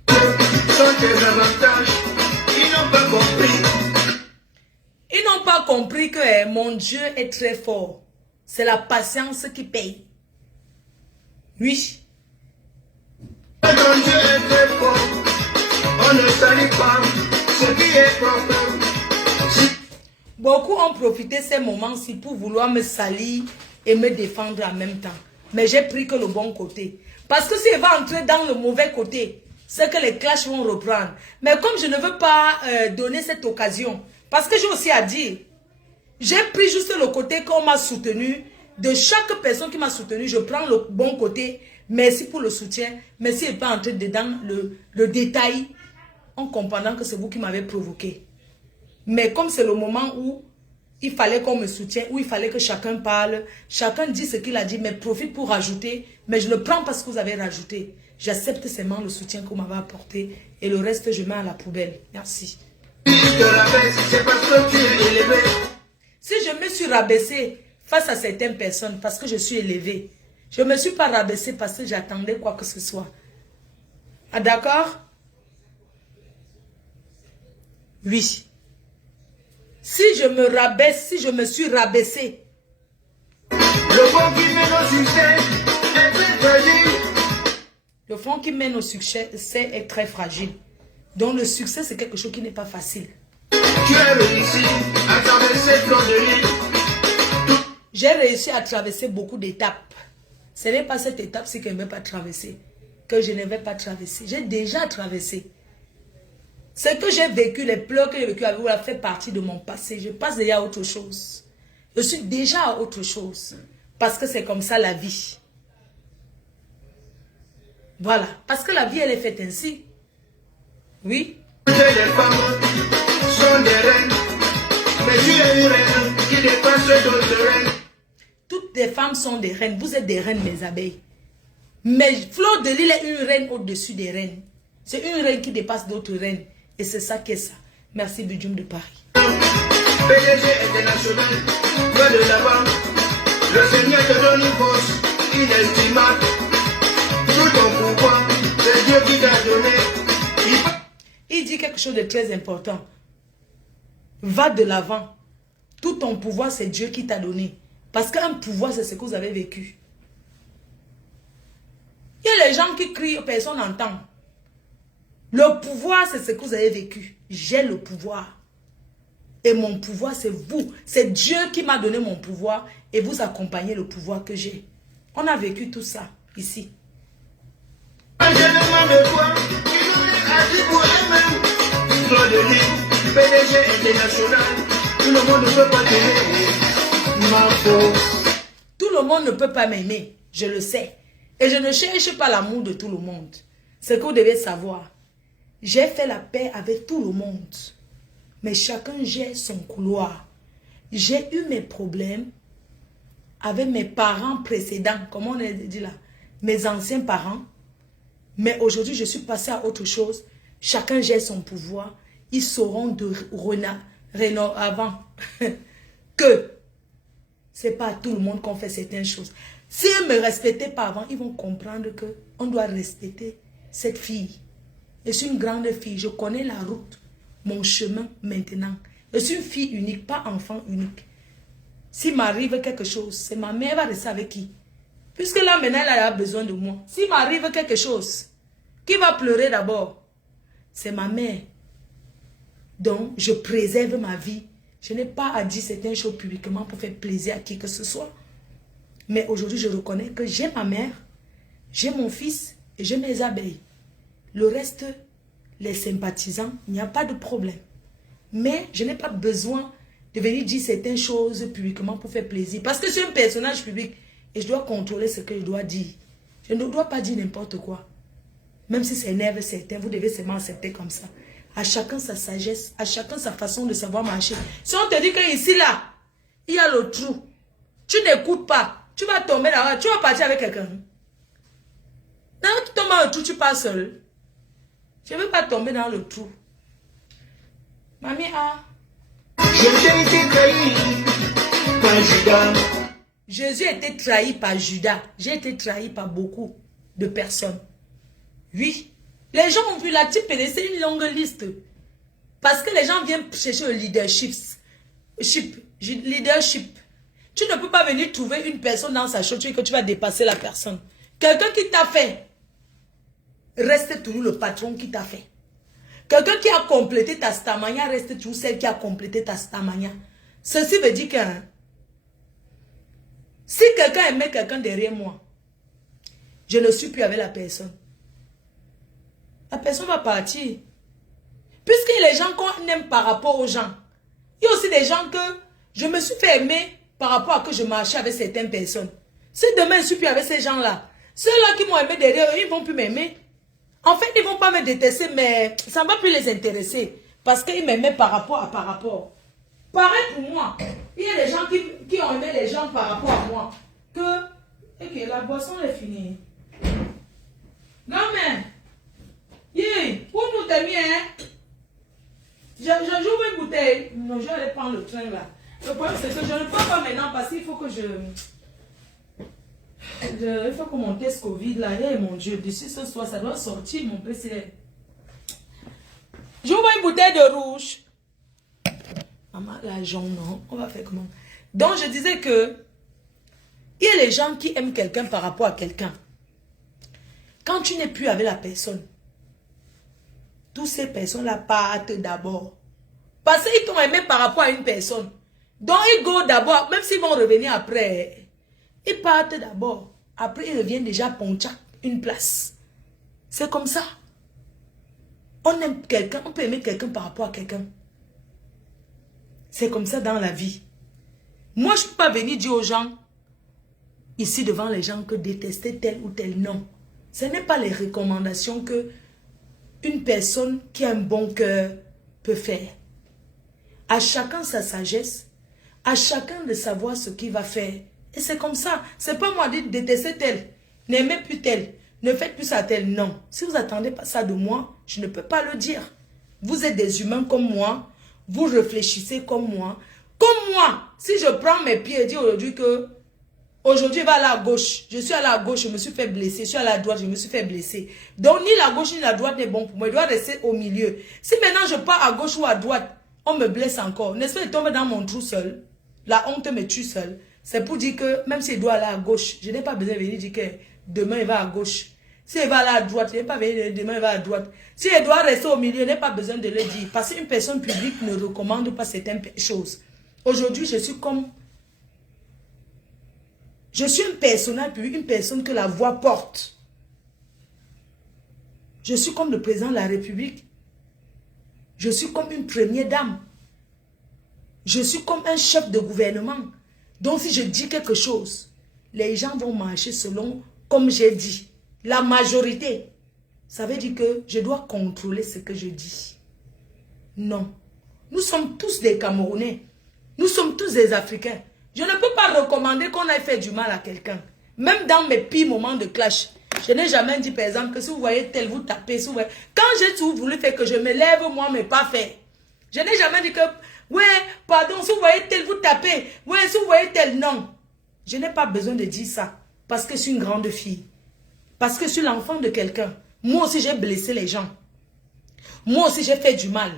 Sont des avantages. Ils n'ont pas compris. Ils n'ont pas compris que mon Dieu est très fort. C'est la patience qui paye. Oui. Mon Dieu est très fort. On ne salit pas ce qui est propre. Beaucoup ont profité ces moments-ci pour vouloir me salir et me défendre en même temps. Mais j'ai pris que le bon côté. Parce que s'il va entrer dans le mauvais côté, c'est que les clashs vont reprendre. Mais comme je ne veux pas donner cette occasion, parce que j'ai aussi à dire, j'ai pris juste le côté qu'on m'a soutenu. De chaque personne qui m'a soutenu, je prends le bon côté. Merci pour le soutien. Merci de ne pas entrer dedans le détail en comprenant que c'est vous qui m'avez provoqué. Mais comme c'est le moment où il fallait qu'on me soutienne, ou il fallait que chacun parle. Chacun dit ce qu'il a dit, mais profite pour rajouter. Mais je le prends parce que vous avez rajouté. J'accepte seulement le soutien que vous m'avez apporté. Et le reste, je mets à la poubelle. Merci. Si je me suis rabaissé face à certaines personnes parce que je suis élevé, je ne me suis pas rabaissé parce que j'attendais quoi que ce soit. Ah, d'accord? Oui. Si je me rabaisse, si je me suis rabaissé. Le fond qui mène au succès est très fragile. Le fond qui mène au succès est très fragile. Donc le succès, c'est quelque chose qui n'est pas facile. Tu as réussi à traverser ton délit. J'ai réussi à traverser beaucoup d'étapes. Ce n'est pas cette étape-ci que je ne vais pas traverser. Que je ne vais pas traverser. J'ai déjà traversé. Ce que j'ai vécu, les pleurs que j'ai vécu avec vous, a fait partie de mon passé. Je passe déjà à autre chose. Je suis déjà à autre chose. Parce que c'est comme ça la vie. Voilà. Parce que la vie, elle est faite ainsi. Oui. Les femmes sont des reines. Mais tu es une reine qui dépasse d'autres reines. Toutes les femmes sont des reines. Vous êtes des reines, mes abeilles. Mais Fleur de Lys est une reine au-dessus des reines. C'est une reine qui dépasse d'autres reines. Et c'est ça qui est ça. Merci, Budjum de Paris. PDG international, loin de là-bas. Le Seigneur te donne une force inestimable. Tout ton pouvoir, c'est Dieu qui t'a donné. Il dit quelque chose de très important. Va de l'avant. Tout ton pouvoir, c'est Dieu qui t'a donné. Parce qu'un pouvoir, c'est ce que vous avez vécu. Il y a les gens qui crient, personne n'entend. Le pouvoir, c'est ce que vous avez vécu. J'ai le pouvoir. Et mon pouvoir, c'est vous. C'est Dieu qui m'a donné mon pouvoir. Et vous accompagnez le pouvoir que j'ai. On a vécu tout ça, ici. Un gentleman de toi, qui nous a dit pour elle-même. Fleur de Lys, PDG international. Tout le monde ne peut pas t'aimer. Ma faute. Tout le monde ne peut pas m'aimer. Je le sais. Et je ne cherche pas l'amour de tout le monde. Ce que vous devez savoir. J'ai fait la paix avec tout le monde. Mais chacun gère son couloir. J'ai eu mes problèmes avec mes parents précédents. Comment on a dit là? Mes anciens parents. Mais aujourd'hui, je suis passée à autre chose. Chacun gère son pouvoir. Ils sauront de avant que c'est pas à tout le monde qu'on fait certaines choses. S'ils ne me respectaient pas avant, ils vont comprendre qu'on doit respecter cette fille. Je suis une grande fille, je connais la route, mon chemin maintenant. Je suis une fille unique, pas enfant unique. S'il m'arrive quelque chose, c'est ma mère va rester avec qui? Puisque là maintenant elle a besoin de moi. S'il m'arrive quelque chose, qui va pleurer d'abord? C'est ma mère. Donc je préserve ma vie. Je n'ai pas à dire certaines choses publiquement pour faire plaisir à qui que ce soit. Mais aujourd'hui je reconnais que j'ai ma mère, j'ai mon fils et j'ai mes abeilles. Le reste, les sympathisants, il n'y a pas de problème. Mais je n'ai pas besoin de venir dire certaines choses publiquement pour faire plaisir. Parce que je suis un personnage public et je dois contrôler ce que je dois dire. Je ne dois pas dire n'importe quoi. Même si ça énerve certains, vous devez seulement accepter comme ça. À chacun sa sagesse, à chacun sa façon de savoir marcher. Si on te dit qu'ici, là, il y a le trou, tu n'écoutes pas, tu vas tomber là-bas, tu vas partir avec quelqu'un. Dans tu tombes dans le trou, tu pars seul. Je ne veux pas tomber dans le trou. Mamie, J'ai été trahi par Judas. Jésus a été trahi par Judas. J'ai été trahi par beaucoup de personnes. Oui. Les gens ont vu la type, c'est une longue liste. Parce que les gens viennent chercher le leadership. Leadership. Tu ne peux pas venir trouver une personne dans sa chaussure que tu vas dépasser la personne. Quelqu'un qui t'a fait. Reste toujours le patron qui t'a fait. Quelqu'un qui a complété ta stamania reste toujours celle qui a complété ta stamania. Ceci veut dire que si quelqu'un aimait quelqu'un derrière moi, je ne suis plus avec la personne. La personne va partir. Puisqu'il y a les gens qu'on aime par rapport aux gens. Il y a aussi des gens que je me suis fait aimer par rapport à que je marchais avec certaines personnes. Si demain je ne suis plus avec ces gens-là, ceux-là qui m'ont aimé derrière eux, ils ne vont plus m'aimer. En fait, ils ne vont pas me détester, mais ça ne va plus les intéresser. Parce qu'ils m'aimaient par rapport à par rapport. Pareil pour moi. il y a des gens qui ont aimé les gens par rapport à moi. Ok, la boisson est finie. Non mais, pour nous t'aimer, hein? J'ouvre une bouteille. Non, je vais aller prendre le train là. Le problème c'est que je ne peux pas maintenant parce qu'il faut que il faut que mon test Covid là, hey, mon Dieu, d'ici ce soir, ça doit sortir mon PCR. J'ouvre une bouteille de rouge. Maman, la jaune, non. On va faire comment? Donc, je disais que il y a les gens qui aiment quelqu'un par rapport à quelqu'un. Quand tu n'es plus avec la personne, toutes ces personnes-là partent d'abord. Parce qu'ils t'ont aimé par rapport à une personne. Donc, ils go d'abord, même s'ils vont revenir après. Ils partent d'abord. Après, ils reviennent déjà ponchac une place. C'est comme ça. On aime quelqu'un, on peut aimer quelqu'un par rapport à quelqu'un. C'est comme ça dans la vie. Moi, je ne peux pas venir dire aux gens, ici devant les gens, que détester tel ou tel. Non. Ce n'est pas les recommandations que une personne qui a un bon cœur peut faire. À chacun sa sagesse, à chacun de savoir ce qu'il va faire. Et c'est comme ça. C'est pas moi de détester tel, n'aimez plus tel, ne faites plus ça tel. Non. Si vous attendez pas ça de moi, je ne peux pas le dire. Vous êtes des humains comme moi. Vous réfléchissez comme moi. Comme moi, si je prends mes pieds et dis aujourd'hui que aujourd'hui il va aller à gauche. Je suis allé à gauche, je me suis fait blesser. Je suis allé à droite, je me suis fait blesser. Donc ni la gauche ni la droite n'est bon pour moi. Je dois rester au milieu. Si maintenant je pars à gauche ou à droite, on me blesse encore. N'est-ce pas, je tombe dans mon trou seul. La honte me tue seul. C'est pour dire que même s'il doit aller à gauche, je n'ai pas besoin de venir dire que demain il va à gauche. Si il va aller à droite, je n'ai pas besoin de dire demain il va à droite. Si il doit rester au milieu, je n'ai pas besoin de le dire. Parce qu'une personne publique ne recommande pas certaines choses. Aujourd'hui, je suis comme... Je suis un personnage public, une personne que la voix porte. Je suis comme le président de la République. Je suis comme une première dame. Je suis comme un chef de gouvernement. Donc si je dis quelque chose, les gens vont marcher selon, comme j'ai dit, la majorité. Ça veut dire que je dois contrôler ce que je dis. Non. Nous sommes tous des Camerounais. Nous sommes tous des Africains. Je ne peux pas recommander qu'on aille faire du mal à quelqu'un. Même dans mes pires moments de clash. Je n'ai jamais dit, par exemple, que si vous voyez tel, vous tapez. Si vous voyez... Quand j'ai tout voulu faire que je me lève, moi, mais pas faire. Je n'ai jamais dit que, ouais, pardon, si vous voyez tel, vous tapez. Ouais, si vous voyez tel, non. Je n'ai pas besoin de dire ça. Parce que je suis une grande fille. Parce que je suis l'enfant de quelqu'un. Moi aussi, j'ai blessé les gens. Moi aussi, j'ai fait du mal.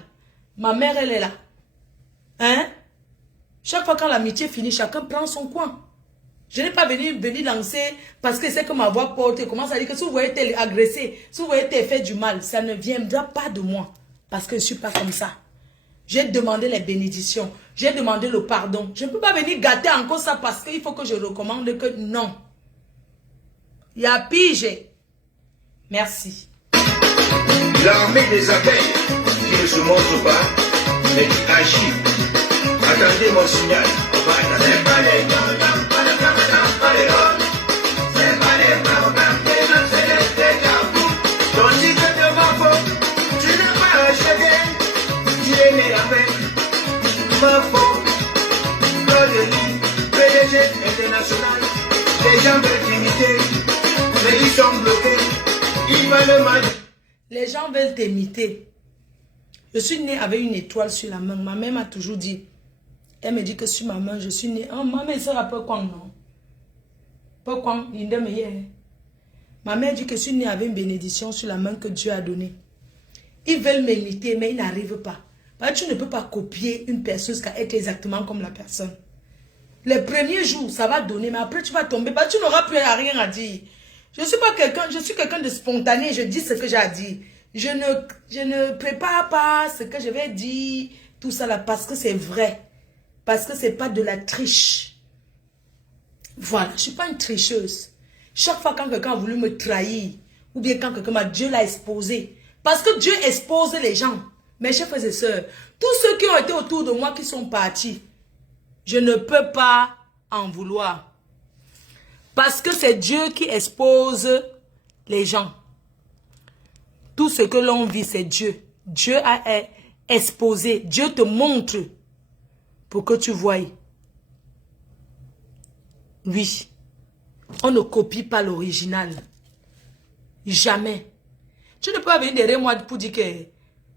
Ma mère, elle est là. Hein? Chaque fois quand l'amitié finit, chacun prend son coin. Je n'ai pas venu lancer parce que c'est que ma voix porte. Comment ça dit que si vous voyez tel agressé, si vous voyez tel fait du mal, ça ne viendra pas de moi. Parce que je ne suis pas comme ça. J'ai demandé les bénédictions. J'ai demandé le pardon. Je ne peux pas venir gâter encore ça parce qu'il faut que je recommande que non. Il y a pige. Merci. L'armée des abeilles qui ne se montre pas, mais qui agit. Attendez mon signal. C'est pas les c'est pas les programmes, c'est les dégâts. Donc si tu te vas faux, tu n'as pas acheté. Tu es né avec ma faute. Claude PDG international. Les gens veulent t'imiter, mais ils sont bloqués. Ils veulent mal. Les gens veulent t'imiter. Je suis née avec une étoile sur la main. Ma mère m'a toujours dit. Elle me dit que sur ma main, je suis née. Oh, maman, il sera pas quoi, non? Pas quoi, il me hier. Ma mère dit que je suis née avec une bénédiction sur la main que Dieu a donnée. Ils veulent m'imiter, mais ils n'arrivent pas. Parce que tu ne peux pas copier une personne jusqu'à être exactement comme la personne. Les premiers jours, ça va donner, mais après tu vas tomber. Parce que tu n'auras plus rien à dire. Je suis quelqu'un de spontané, je dis ce que j'ai à dire. Je ne prépare pas ce que je vais dire, tout ça là, parce que c'est vrai. Parce que c'est pas de la triche. Voilà, je ne suis pas une tricheuse. Chaque fois quand quelqu'un a voulu me trahir, ou bien quand quelqu'un m'a, Dieu l'a exposé. Parce que Dieu expose les gens. Mes chers frères et sœurs, tous ceux qui ont été autour de moi qui sont partis, je ne peux pas en vouloir. Parce que c'est Dieu qui expose les gens. Tout ce que l'on vit, c'est Dieu. Dieu a exposé. Dieu te montre pour que tu voies. Oui. On ne copie pas l'original. Jamais. Tu ne peux pas venir derrière moi pour dire que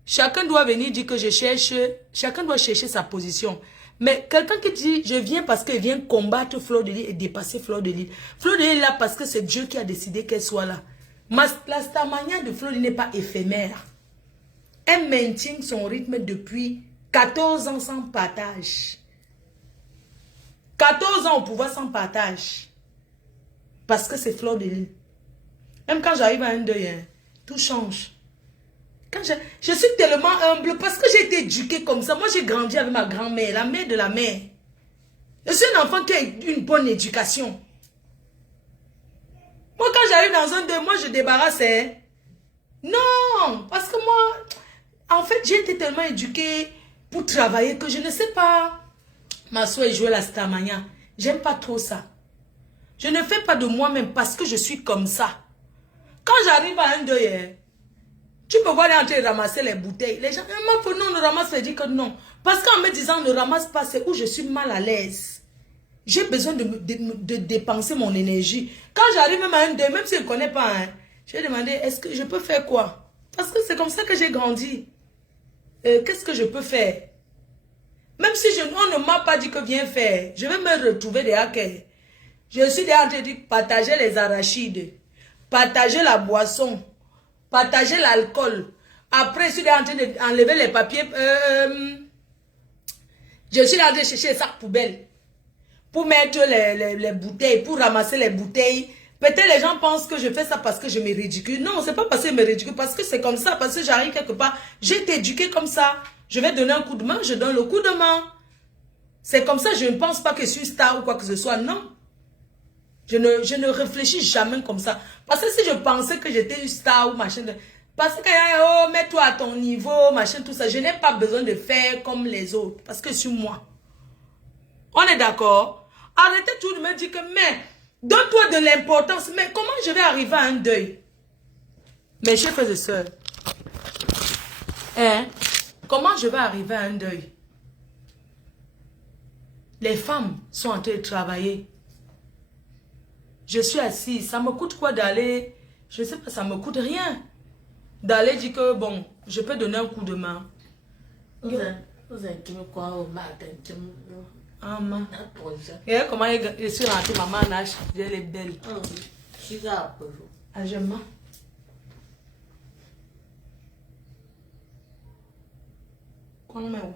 chacun doit venir dire que je cherche, chacun doit chercher sa position. Mais quelqu'un qui dit, je viens parce qu'il vient combattre Fleur de Lys et dépasser Fleur de Lys. Fleur de Lys est là parce que c'est Dieu qui a décidé qu'elle soit là. La Starmania de Fleur de Lys n'est pas éphémère. Elle maintient son rythme depuis 14 ans sans partage. 14 ans au pouvoir sans partage. Parce que c'est Fleur de Lys. Même quand j'arrive à un deuil, hein, tout change. Quand je suis tellement humble parce que j'ai été éduquée comme ça. Moi, j'ai grandi avec ma grand-mère, la mère de la mère. Je suis un enfant qui a une bonne éducation. Moi, quand j'arrive dans un deuil, moi, je débarrasse. Hein. Non, parce que moi, en fait, j'ai été tellement éduquée pour travailler que je ne sais pas m'asseoir et jouer la Starmania. J'aime pas trop ça. Je ne fais pas de moi-même parce que je suis comme ça. Quand j'arrive à un deuil, hein, tu peux voir en train de ramasser les bouteilles. Les gens, non, on ne ramasse pas. Je dis que non. Parce qu'en me disant ne ramasse pas, c'est où je suis mal à l'aise. J'ai besoin de dépenser mon énergie. Quand j'arrive même à un deuil, même si je ne connais pas, hein, je vais demander, est-ce que je peux faire quoi? Parce que c'est comme ça que j'ai grandi. Qu'est-ce que je peux faire? Même si on ne m'a pas dit que viens faire, je vais me retrouver derrière. Je suis derrière en train de dire partager les arachides, partager la boisson, partager l'alcool. Après, je suis en train d'enlever les papiers. Je suis en train de chercher les sacs poubelles pour mettre les bouteilles, pour ramasser les bouteilles. Peut-être les gens pensent que je fais ça parce que je me ridicule. Non, c'est pas parce que je me ridicule, parce que c'est comme ça, parce que j'arrive quelque part. J'ai été éduquée comme ça. Je vais donner un coup de main, je donne le coup de main. C'est comme ça, je ne pense pas que je suis star ou quoi que ce soit. Non. Je ne réfléchis jamais comme ça. Parce que si je pensais que j'étais une star ou machin, parce que oh, mets-toi à ton niveau, machin, tout ça, je n'ai pas besoin de faire comme les autres. Parce que je suis moi. On est d'accord? Arrêtez tout de me dire que, mais, donne-toi de l'importance. Mais comment je vais arriver à un deuil? Mes chers frères et sœurs, hein? Comment je vais arriver à un deuil? Les femmes sont en train de travailler. Je suis assise. Ça me coûte quoi d'aller? Je ne sais pas, ça me coûte rien. D'aller dire que, bon, je peux donner un coup de main. Ah, maman. Et comment je suis rentrée, maman, elle est belle. Ah, j'aime. Quand même,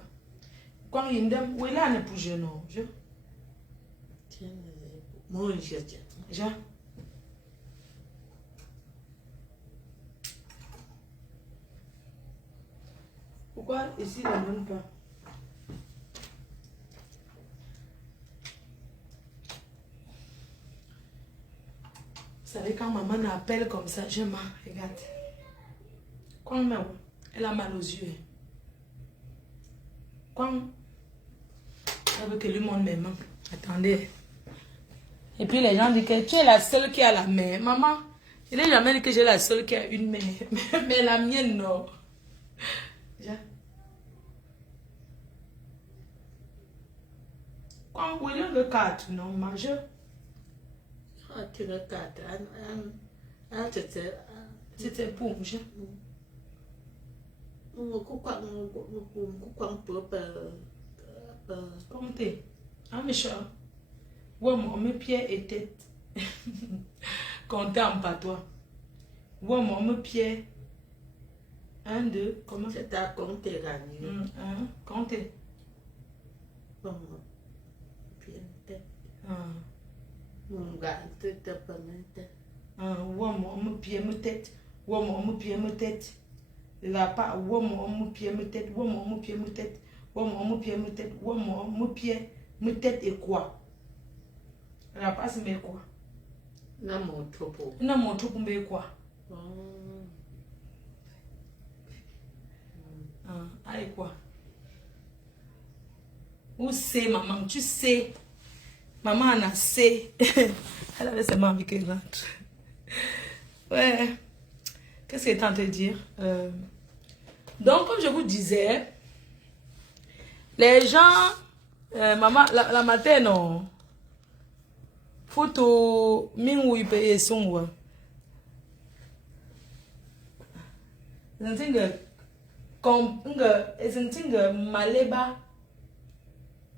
quand il me dit, où est là, ne pour jeune, je. Moi, je. Pourquoi ici, il ne donne pas? Vous savez, quand maman m'appelle comme ça, je m'en regarde. Quand même, elle a mal aux yeux. Quand elle veut que lui montre mes mains. Attendez. Et puis les gens disent que tu es la seule qui a la main. Maman, je n'ai jamais dit que j'ai la seule qui a une main. Mais la mienne, non. Quand vous voulez le 4, non, majeur. C'était pour moi. Comptez. Ah, méchant. Ouais, mon pied et tête. Comptez en patois. Ouais, mon pied. 1, 2, comment? C'est à compter, gagné. Comptez. Bon, pied, tête. Mon gars, tête, pas tête. Ouais, mon pied, ma tête. Ouais, mon pied, ma tête. La pas, ouais, mon pied, ma tête. Ouais, mon pied, ma tête. Ouais, mon pied, ma tête. Ouais, mon pied, ma tête et quoi? La passe, mais quoi? Non, mon troupeau. Non, mon troupeau, mais quoi? Allez, quoi? Où c'est, maman? Tu sais. Maman en a sait. Elle avait seulement envie qu'elle rentre. Ouais. Qu'est-ce qu'elle est en train de dire? Donc, comme je vous disais, les gens, maman, la matin, non. Photo, mingu ipe son Zintinga maleba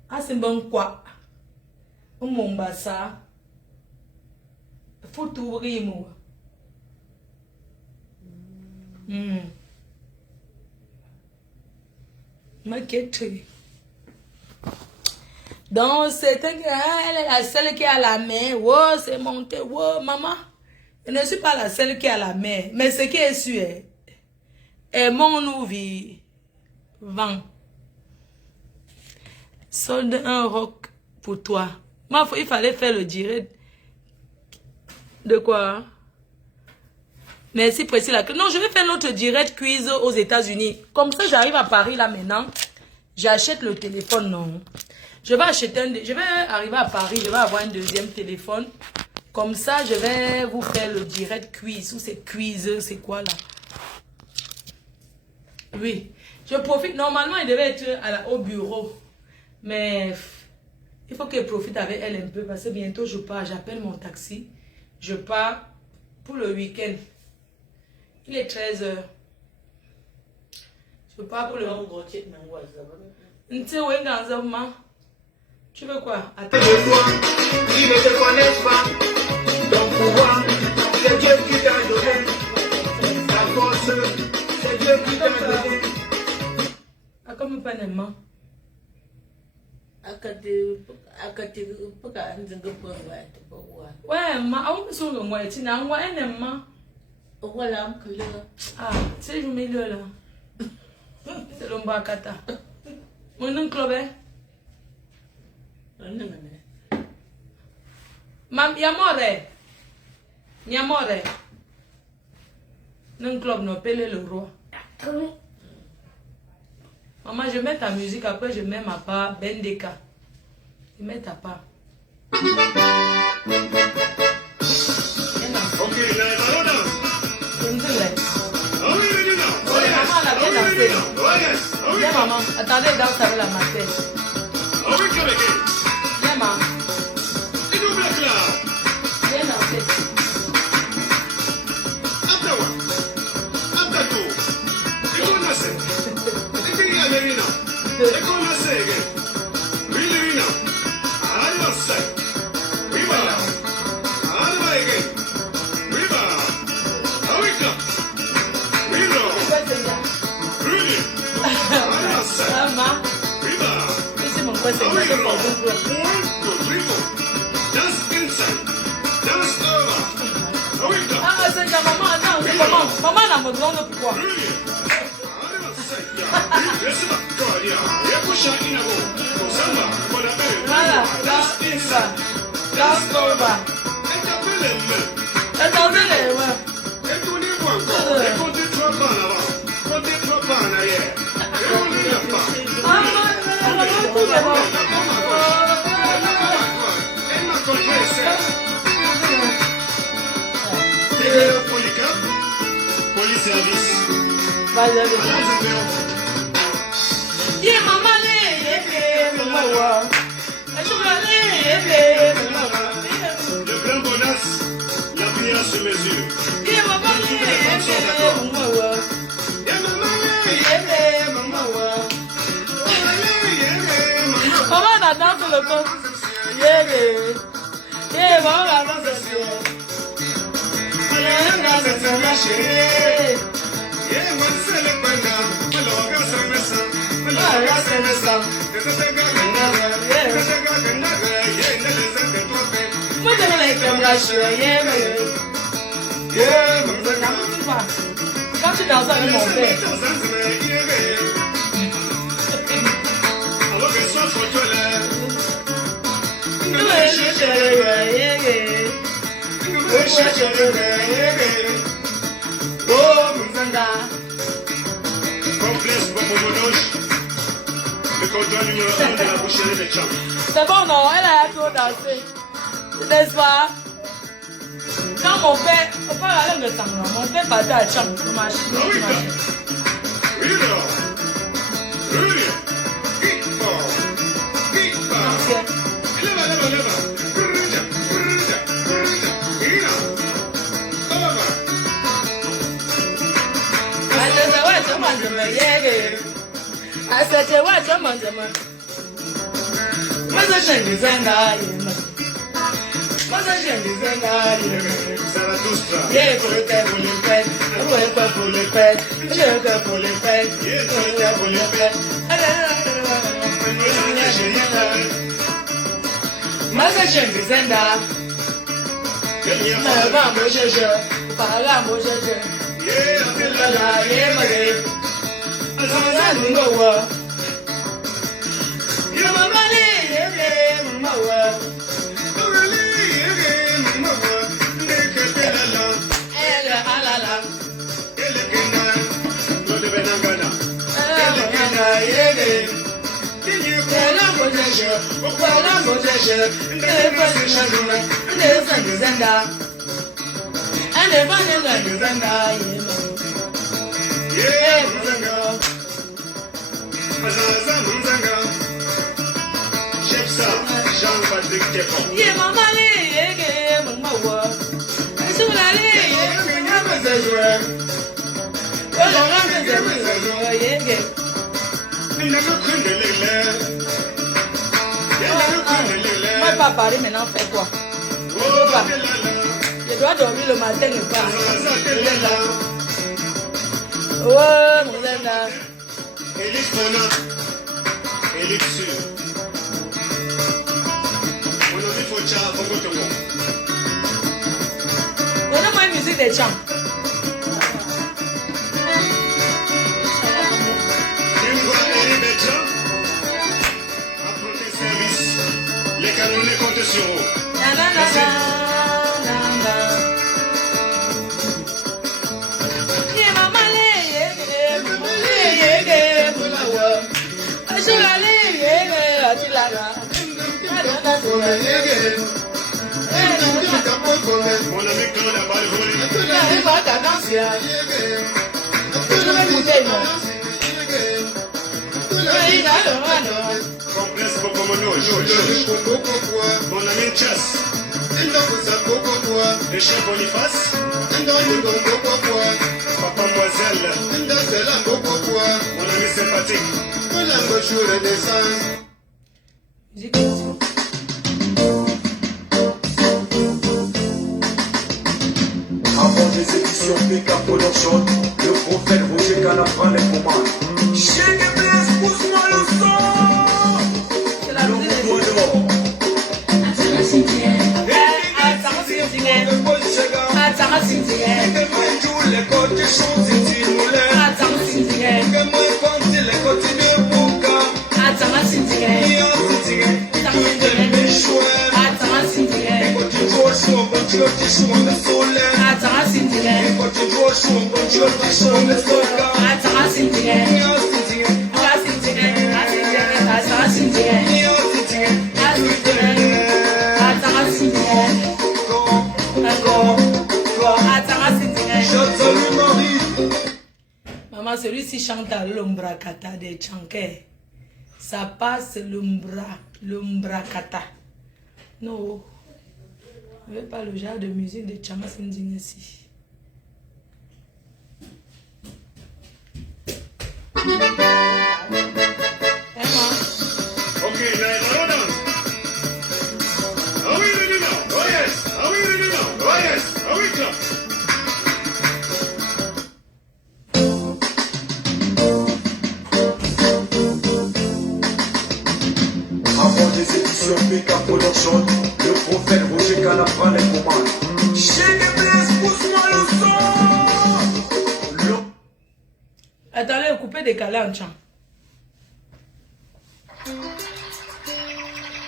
asimbangwa Mombasa Photo rimo Maquette. Donc, c'est elle est la seule qui a la main. Wow, c'est monté. Wow, maman. Je ne suis pas la seule qui a la main. Mais ce qui est sûr, est mon vie. Vent. Solde un roc pour toi. Moi, il fallait faire le direct. De quoi? Merci Priscilla. Non, je vais faire notre direct quiz aux États-Unis. Comme ça, j'arrive à Paris là maintenant. J'achète le téléphone, non. Je vais acheter je vais arriver à Paris, je vais avoir un deuxième téléphone. Comme ça, je vais vous faire le direct quiz. Ou c'est quiz, c'est quoi là? Oui. Je profite. Normalement, il devait être au bureau. Mais il faut que je profite avec elle un peu. Parce que bientôt, je pars. J'appelle mon taxi. Je pars pour le week-end. Il est 13h. Je pars pour le... Tu veux quoi? Attends. Ils ne te connaissent pas. Ton pouvoir, c'est Dieu qui t'a donné. Ta force, c'est Dieu qui t'a donné. Comme pas n'aimant. Ouais, ma on peut le moi tu n'as moi un aimant. Ah, c'est je mets là. C'est l'ombakata. Mon oncle Mam, Yamore. Non club non pele le roi. Maman, je mets ta musique, après je mets ma part Bendeka. Je mets ta part. Ok, Maman, elle a bien dansé. Viens, maman. Attendez, danse avec la matin. Viens, maman. Viens danser. Maman. C'est mon quoi, c'est quoi le problème? Ah, c'est ta maman, attends, c'est maman. Maman, elle a me demande pourquoi. Voilà, last over. Attendez les ouais. Le grand bonus, la prière sur mesure. Maman, on a dansé le corps. Maman, on a dansé le corps. Quand tu danses avec mon père. C'est bon, non, elle a trop dansé. N'est-ce pas? Quand mon père allait me sang, mon père partait à Tchang, au marché. I said, "What a man, Mother Jenny Zanga, Mother Jenny Zanga, yeah, for the devil in bed, a worker for the bed, a sugar for the bed, for the bed. Mother Jenny Zanga, Vamos, Paramos, yeah, Jean-Patrick Tchepon. Yeah, mama, yeah, mama, so la moi, pas parler maintenant, fais quoi? Je dois dormir le matin et pas. Ouais, mon là. Élite Mona, Élite Sûr. On a dit Focha, Bongo Togo. Donnez-moi une musique des chants. Les canonniers comptent sur vous. Mon ami Claude a pas le voler. Complexe Pocomono, mon ami Chas. Le chef Boniface. Papa Moiselle. Mon ami sympathique. Avant des éditions PK Production, le prophète Roger Gala prend les commandes. Chez Blaise, pousse-moi le son. C'est la musique des Maman, celui-ci chante à l'ombrakata des Tchankais. Ça passe l'ombrakata. Non, je ne veux pas le genre de musique de Chama Sinding ici. Okay, now hold on. Are we ready now? Oh yes. Are we ready now? Oh yes. Are we clear? Avant des éditions PK Production, le prophète Roger Gala prend les commandes. Chez Blaise, pousse-moi le son. Attendez, coupez décalé en chant.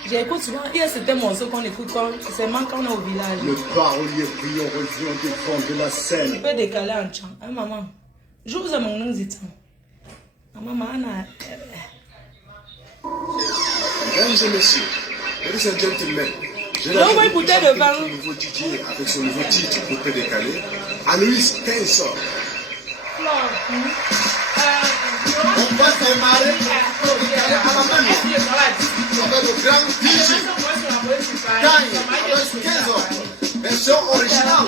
J'écoute souvent, hier c'était un morceau qu'on écoute quand c'est quand on est au village. Le parolier brillant revient défendre de la scène. Tu peux décaler en chant. Hein, maman? Je vous ai mon nom dit. Maman, Mesdames et messieurs, ladies and gentlemen, j'ai la joie de voir le nouveau DJ avec son nouveau titre coupé décalé, Aloïs Tensor. On va démarrer à la main avec le grand DJ Gagne avec 15 ans, version originale.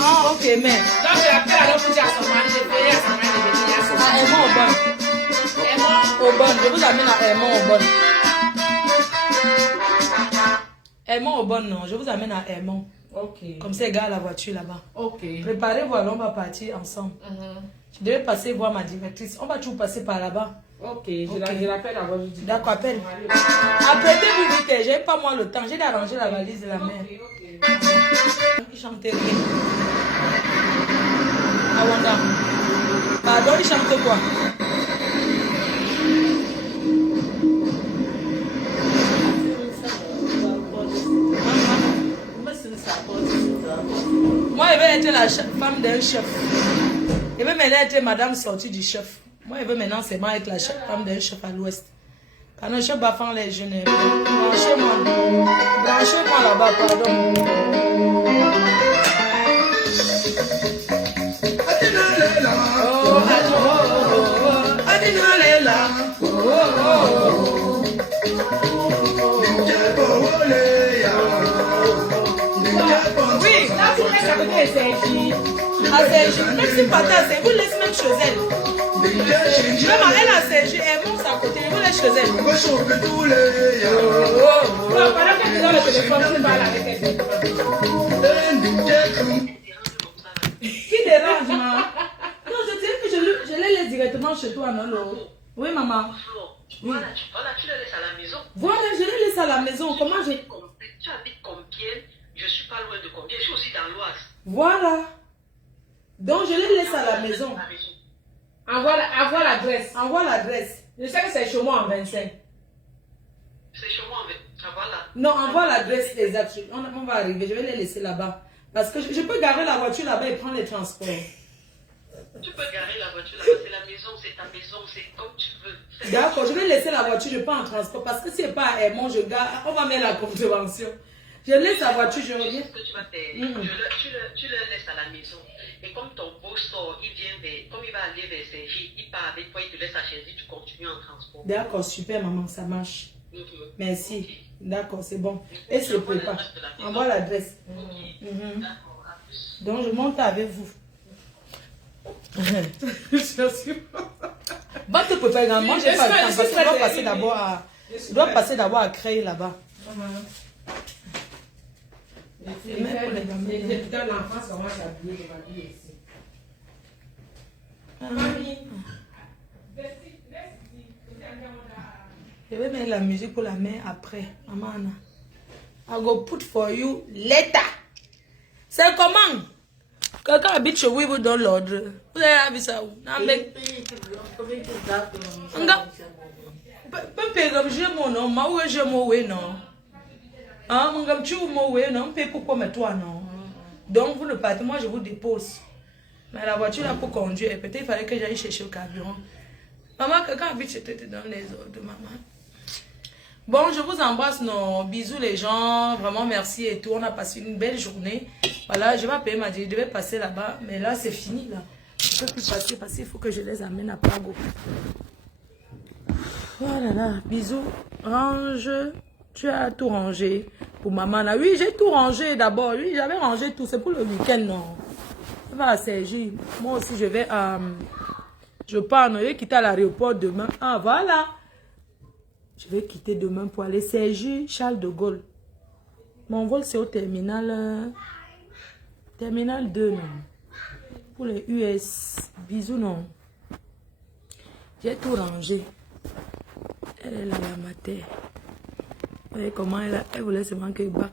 ah, ok. chemin. Donc, je l'appelle alors pour dire à son mari, je vais à son mari de venir à son À mari. Aimant au bon. Je vous amène à Aimant au bon. Aimant au bon, non. Je vous amène à Aimant. Ok. Comme ça, gare la voiture là-bas. Ok. Préparez-vous, alors on va partir ensemble. Tu devais passer voir ma directrice. On va toujours passer par là-bas. Ok, je l'appelle avant, je dis. D'accord, appelle. Apprêtez-vous vite, j'ai pas moi le temps. J'ai d'arranger la valise de la mère. Il chantait rien. Awanda. Pardon, il chante quoi? Moi, je vais être la femme d'un chef. Je vais maintenant être madame sortie du chef. Moi, je veux maintenant seulement être la femme d'un chef à l'ouest. Quand le chef va faire les jeunes, branchez-moi. Branchez-moi là-bas, pardon. Oh, Adinalela. Oui, là, vous laissez à côté de Sergi. à Sergi. Même si pas à Sergi, vous laissez même chez elle. Même elle a Sergi, elle monte à côté, vous laissez chez elle. Bon, pendant que tu es dans le téléphone, tu parles avec elle. Qui dérange, maman? Non, je dirais que je les laisse directement chez toi, non, non. Oui, maman. Voilà, tu le laisses à la maison. Voilà, je les laisse à la maison. Comment je... Tu habites Compiègne, je suis pas loin de Compiègne, je suis aussi dans l'Oise. Voilà. Donc, je les laisse à la maison. Envoie l'adresse. Envoie l'adresse. Je sais que c'est chez moi en 25. C'est chez moi en fait. Ah, voilà. Non, envoie l'adresse exacte. On va arriver. Je vais les laisser là-bas. Parce que je peux garer la voiture là-bas et prendre les transports. Tu peux garer la voiture là-bas, c'est la maison, c'est ta maison, c'est comme tu veux. D'accord, je vais laisser la voiture, je prends en transport. Parce que si c'est pas à Aimant, je gare, on va mettre la contravention. Je laisse la voiture, je reviens. Ce que tu vas faire, tu le laisses à la maison. Et comme ton beau sort, il vient comme il va aller vers Sergi, il part avec toi, il te laisse à Sergi, tu continues en transport. D'accord, super maman, ça marche. Merci. Okay. D'accord, c'est bon. Et se prépare. Envoie l'adresse. D'accord, à plus. Donc je monte avec vous. Va te préparer. Moi, j'ai pas le temps parce que je dois passer d'abord à créer là-bas. Les dans l'enfance commencent à habiller de ma vie ici. Mamie. Je vais mettre la musique pour la main après. Maman, I go put for you later. C'est comment? Quelqu'un habite chez vous, il vous donne l'ordre. Vous avez vu ça où? Je mon nom, ma ou je mon oui non. Ah, mon gars, tu mon oui non, paye pourquoi mais toi non. Donc vous ne partez, moi je vous dépose. Mais la voiture là pour conduire, peut-être il fallait que j'aille chercher le carburant. Maman, quelqu'un habite chez toi, dans les ordres, maman. Bon, je vous embrasse, non. Bisous les gens, vraiment merci et tout. On a passé une belle journée. Voilà, je vais payer ma vie, je devais passer là-bas, mais là c'est fini là. Je ne peux plus passer parce qu'il faut que je les amène à Pago. Voilà, là, bisous. Range, tu as tout rangé pour maman là. Oui, j'ai tout rangé d'abord. Oui, j'avais rangé tout, c'est pour le week-end, non. Ça va à Sergi. Moi aussi, je vais à... Je pars, non, je vais quitter à l'aéroport demain. Ah, voilà. Je vais quitter demain pour aller Sergi, Charles de Gaulle. Mon vol, c'est au terminal... Terminal 2, non. Pour les US. Bisous, non. J'ai tout rangé. Elle est là, la mater. Vous voyez comment elle voulait se manquer le bac.